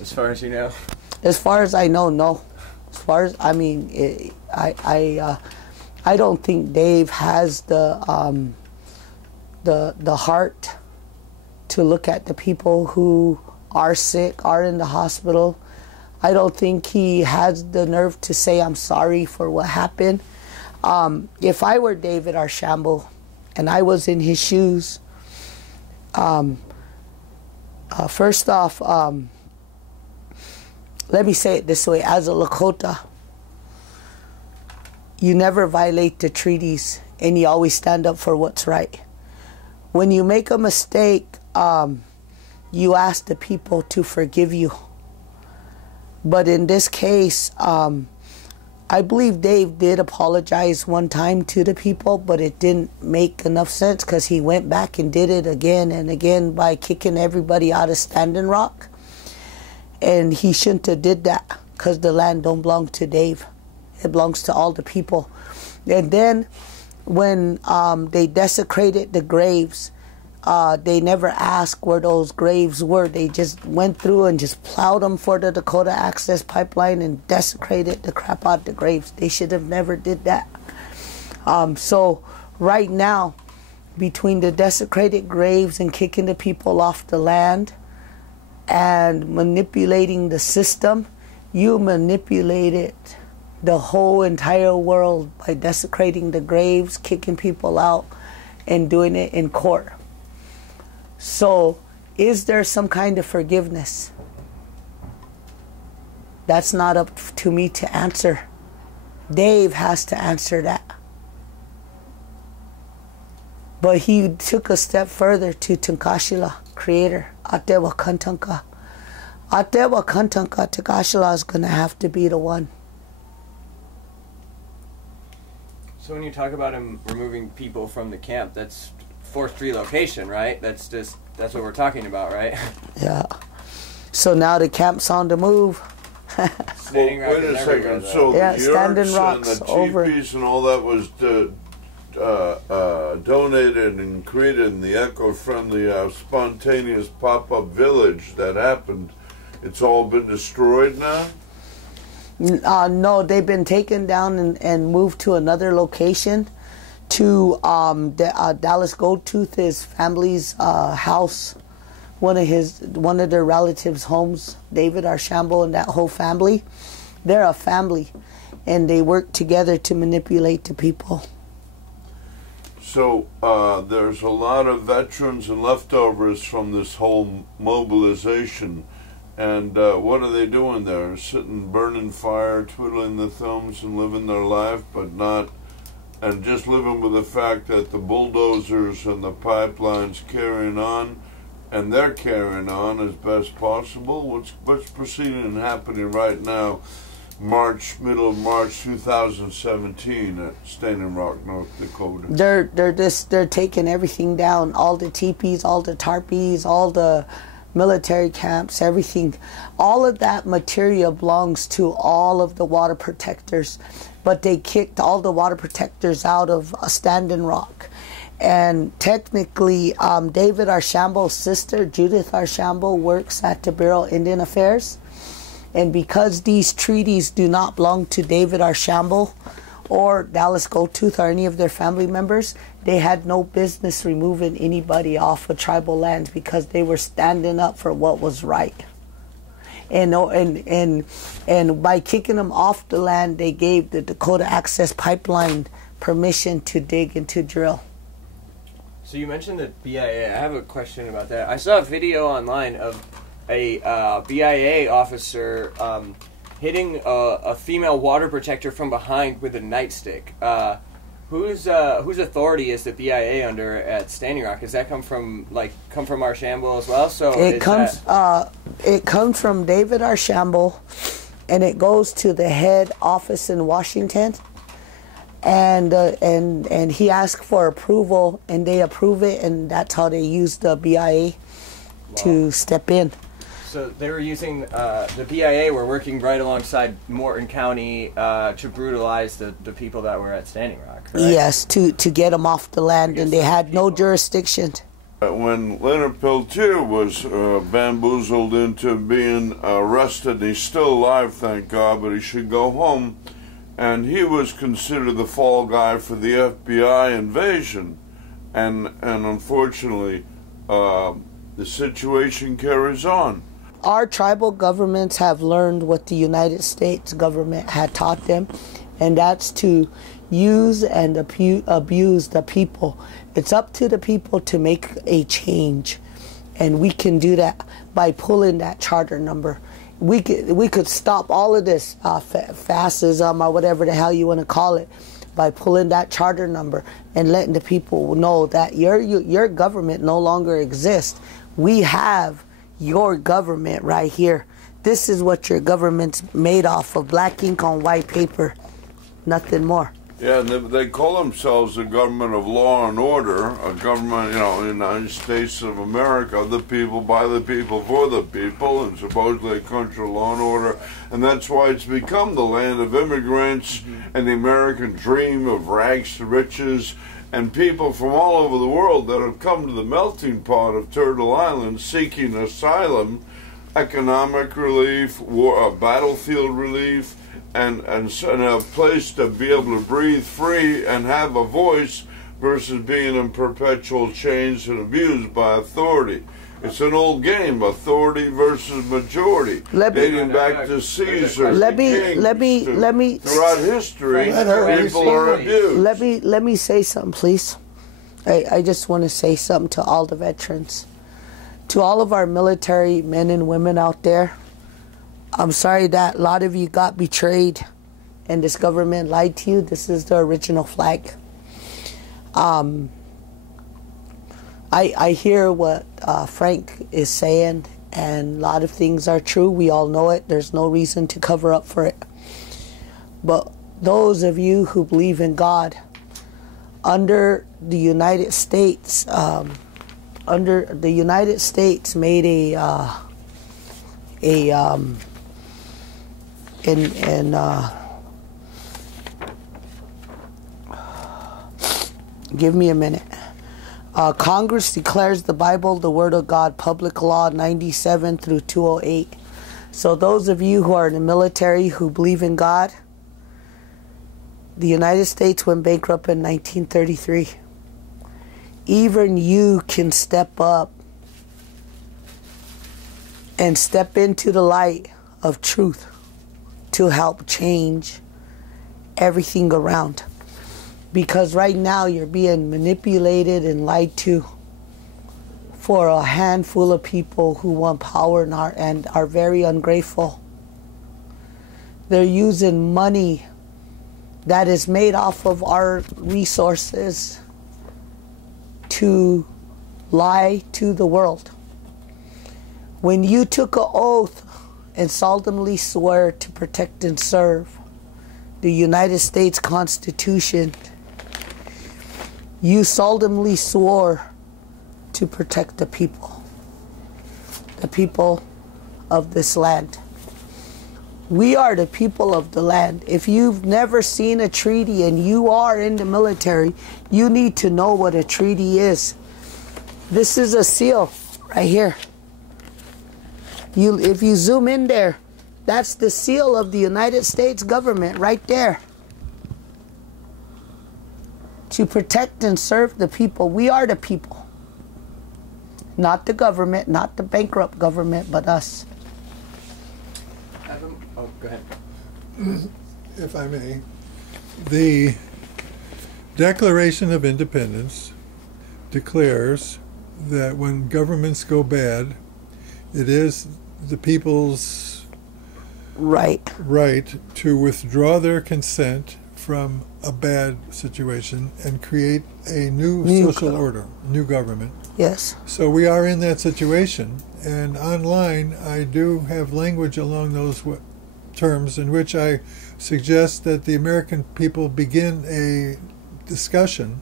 as far as you know? As far as I know, no. As far as, I mean, I don't think Dave has the heart to look at the people who are sick, are in the hospital. I don't think he has the nerve to say, I'm sorry for what happened. If I were David Archambault and I was in his shoes, first off, let me say it this way. As a Lakota, you never violate the treaties and you always stand up for what's right. When you make a mistake, you ask the people to forgive you. But in this case, I believe Dave did apologize one time to the people, but it didn't make enough sense because he went back and did it again and again by kicking everybody out of Standing Rock. And he shouldn't have did that because the land don't belong to Dave. It belongs to all the people. And then when they desecrated the graves, they never asked where those graves were. They just went through and just plowed them for the Dakota Access Pipeline and desecrated the crap out the graves. They should have never did that. So right now, between the desecrated graves and kicking the people off the land and manipulating the system, you manipulated the whole entire world by desecrating the graves, kicking people out, and doing it in court. So, is there some kind of forgiveness? That's not up to me to answer. Dave has to answer that. But he took a step further to Tunkashila, creator. Atewa Kantanka. Atewa Kantanka, Tunkashila is going to have to be the one. So when you talk about him removing people from the camp, that's forced relocation, right? That's what we're talking about, right? Yeah. So now the camp's on the move. Wait a second. So yeah, the Standing yurts Rock's and the over. teepees and all that was donated and created in the eco-friendly, spontaneous pop-up village that happened. It's all been destroyed now? No, they've been taken down and moved to another location, to Dallas Goldtooth, his family's house, one of their relatives' homes. David Archambault and that whole family, they're a family, and they work together to manipulate the people. So there's a lot of veterans and leftovers from this whole mobilization. And what are they doing there? Sitting, burning fire, twiddling the thumbs and living their life, but not, and just living with the fact that the bulldozers and the pipelines carrying on, and they're carrying on as best possible. What's proceeding and happening right now, middle of March 2017 at Standing Rock, North Dakota? They're taking everything down, all the teepees, all the tarpies, all the military camps, everything. All of that material belongs to all of the water protectors, but they kicked all the water protectors out of Standing Rock. And technically, David Archambault's sister, Judith Archambault, works at the Bureau of Indian Affairs. And because these treaties do not belong to David Archambault or Dallas Goldtooth or any of their family members, they had no business removing anybody off of tribal lands because they were standing up for what was right. And by kicking them off the land, they gave the Dakota Access Pipeline permission to dig and to drill. So you mentioned the BIA. I have a question about that. I saw a video online of a BIA officer hitting a female water protector from behind with a nightstick. Whose authority is the BIA under at Standing Rock? Does that come from Archambault as well? So it comes from David Archambault, and it goes to the head office in Washington, and he asked for approval, and they approve it, and that's how they use the BIA to step in. So they were using, the BIA were working right alongside Morton County to brutalize the people that were at Standing Rock, correct? Yes, to get them off the land, and they had no jurisdiction. When Leonard Peltier was bamboozled into being arrested, he's still alive, thank God, but he should go home, and he was considered the fall guy for the FBI invasion, and unfortunately, the situation carries on. Our tribal governments have learned what the United States government had taught them, and that's to use and abuse the people. It's up to the people to make a change, and we can do that by pulling that charter number. We could stop all of this fascism or whatever the hell you want to call it by pulling that charter number and letting the people know that your government no longer exists. We have your government right here. This is what your government's made off of, black ink on white paper, nothing more. Yeah, and they call themselves a government of law and order, a government, in the United States of America, the people, by the people, for the people, and supposedly a country of law and order. And that's why it's become the land of immigrants and the American dream of rags to riches, and people from all over the world that have come to the melting pot of Turtle Island seeking asylum, economic relief, battlefield relief, and a place to be able to breathe free and have a voice versus being in perpetual chains and abused by authority. It's an old game, authority versus majority, dating back to Caesar. Let me throughout history, people are abused. Let me say something, please. I just want to say something to all the veterans, to all of our military men and women out there. I'm sorry that a lot of you got betrayed, and this government lied to you. This is the original flag. I hear what Frank is saying, and a lot of things are true. We all know it. There's no reason to cover up for it. But those of you who believe in God, under the United States, made give me a minute. Congress declares the Bible the Word of God, Public Law 97 through 208. So those of you who are in the military who believe in God, the United States went bankrupt in 1933. Even you can step up and step into the light of truth to help change everything around. Because right now you're being manipulated and lied to for a handful of people who want power and are very ungrateful. They're using money that is made off of our resources to lie to the world. When you took an oath and solemnly swore to protect and serve the United States Constitution, you solemnly swore to protect the people of this land. We are the people of the land. If you've never seen a treaty and you are in the military, you need to know what a treaty is. This is a seal right here. If you zoom in there, that's the seal of the United States government right there. To protect and serve the people. We are the people. Not the government, not the bankrupt government, but us. Oh, go ahead. If I may, the Declaration of Independence declares that when governments go bad, it is the people's right to withdraw their consent from a bad situation and create a new social order, new government. Yes. So we are in that situation, and online I do have language along those terms in which I suggest that the American people begin a discussion,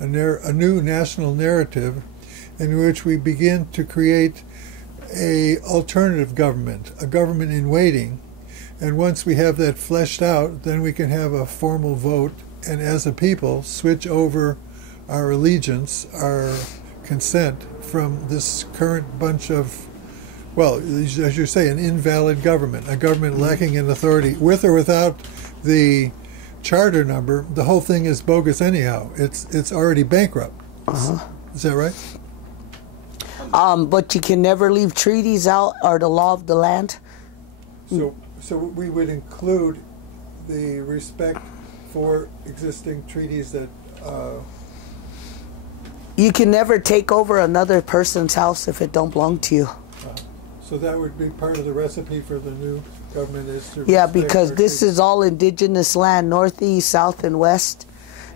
a new national narrative in which we begin to create a alternative government, a government in waiting. And once we have that fleshed out, then we can have a formal vote and as a people switch over our allegiance, our consent from this current bunch of, well, as you say, an invalid government, a government lacking in authority. With or without the charter number, the whole thing is bogus anyhow. It's already bankrupt. Is that right? But you can never leave treaties out or the law of the land. So we would include the respect for existing treaties that... You can never take over another person's house if it don't belong to you. So that would be part of the recipe for the new government is to... Yeah, because this is all indigenous land, northeast, south, and west.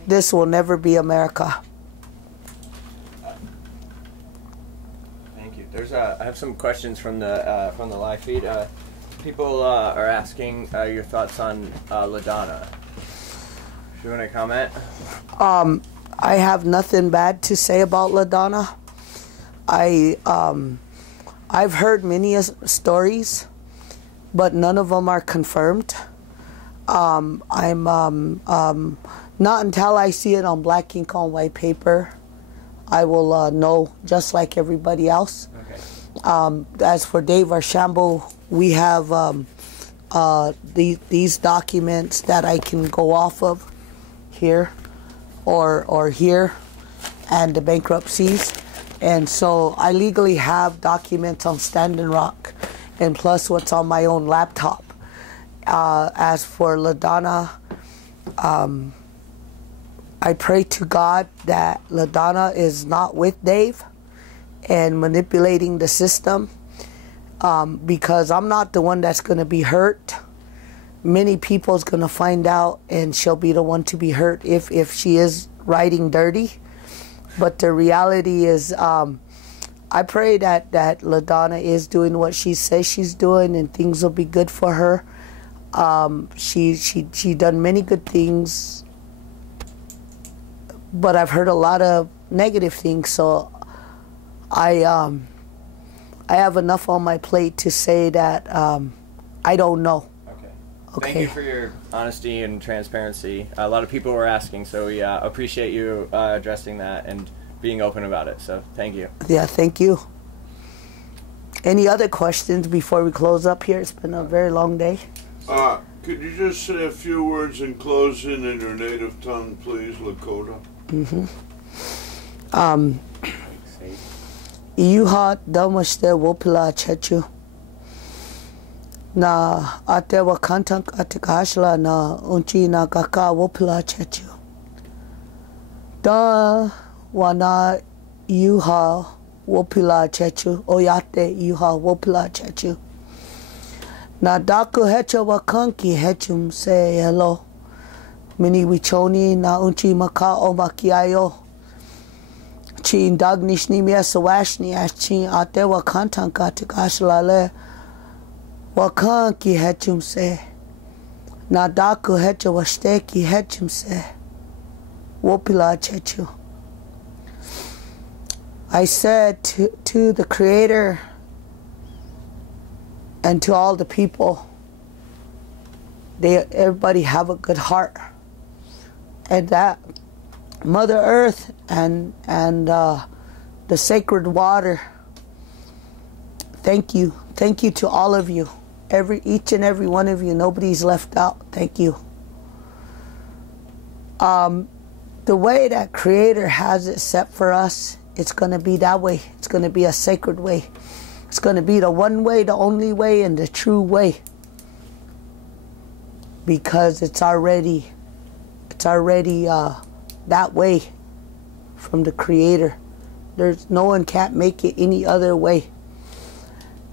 This will never be America. Thank you. I have some questions from the live feed. People are asking your thoughts on LaDonna. Do you want to comment? I have nothing bad to say about LaDonna. I've heard many stories, but none of them are confirmed. I'm not until I see it on black ink on white paper, I will know, just like everybody else. Okay. As for Dave Archambault, we have these documents that I can go off of here or here, and the bankruptcies. And so I legally have documents on Standing Rock, and plus what's on my own laptop. As for LaDonna, I pray to God that LaDonna is not with Dave and manipulating the system, because I'm not the one that's going to be hurt. Many people's going to find out, and she'll be the one to be hurt if she is writing dirty. But the reality is, I pray that LaDonna is doing what she says she's doing, and things will be good for her. She done many good things, but I've heard a lot of negative things. So I have enough on my plate to say that I don't know. Okay. Thank you for your honesty and transparency. A lot of people were asking, so we appreciate you addressing that and being open about it. So thank you. Yeah, thank you. Any other questions before we close up here? It's been a very long day. Could you just say a few words in closing in your native tongue, please, Lakota? Iuha damashte wopila chechu. Na atewa kantank atikashla na unchi na kaka wopila chechu. Da wana yuha wopila chechu. Oyate yuha wopila chechu. Na daku hecha wakanki hechum say hello. Mini wichoni na unchi maka o makiayo. Chin dagnishni miasa washni chin atewa kantank atikashla le. Wakanki hechum se. Nadaku hecha washteki hechum se. Wopila chechu. I said to the Creator and to all the people, everybody have a good heart. And that Mother Earth and the sacred water, thank you. Thank you to all of you. Each and every one of you. Nobody's left out. Thank you. The way that Creator has it set for us, it's going to be that way. It's going to be a sacred way. It's going to be the one way, the only way, and the true way. Because it's already that way from the Creator. No one can't make it any other way.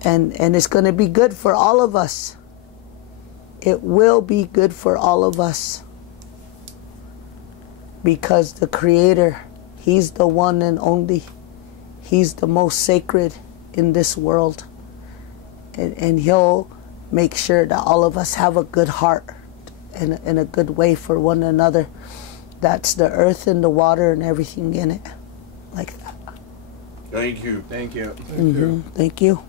And it's going to be good for all of us. It will be good for all of us. Because the Creator, He's the one and only. He's the most sacred in this world. And He'll make sure that all of us have a good heart and a good way for one another. That's the earth and the water and everything in it. Like that. Thank you. Thank you. Thank you. Thank you.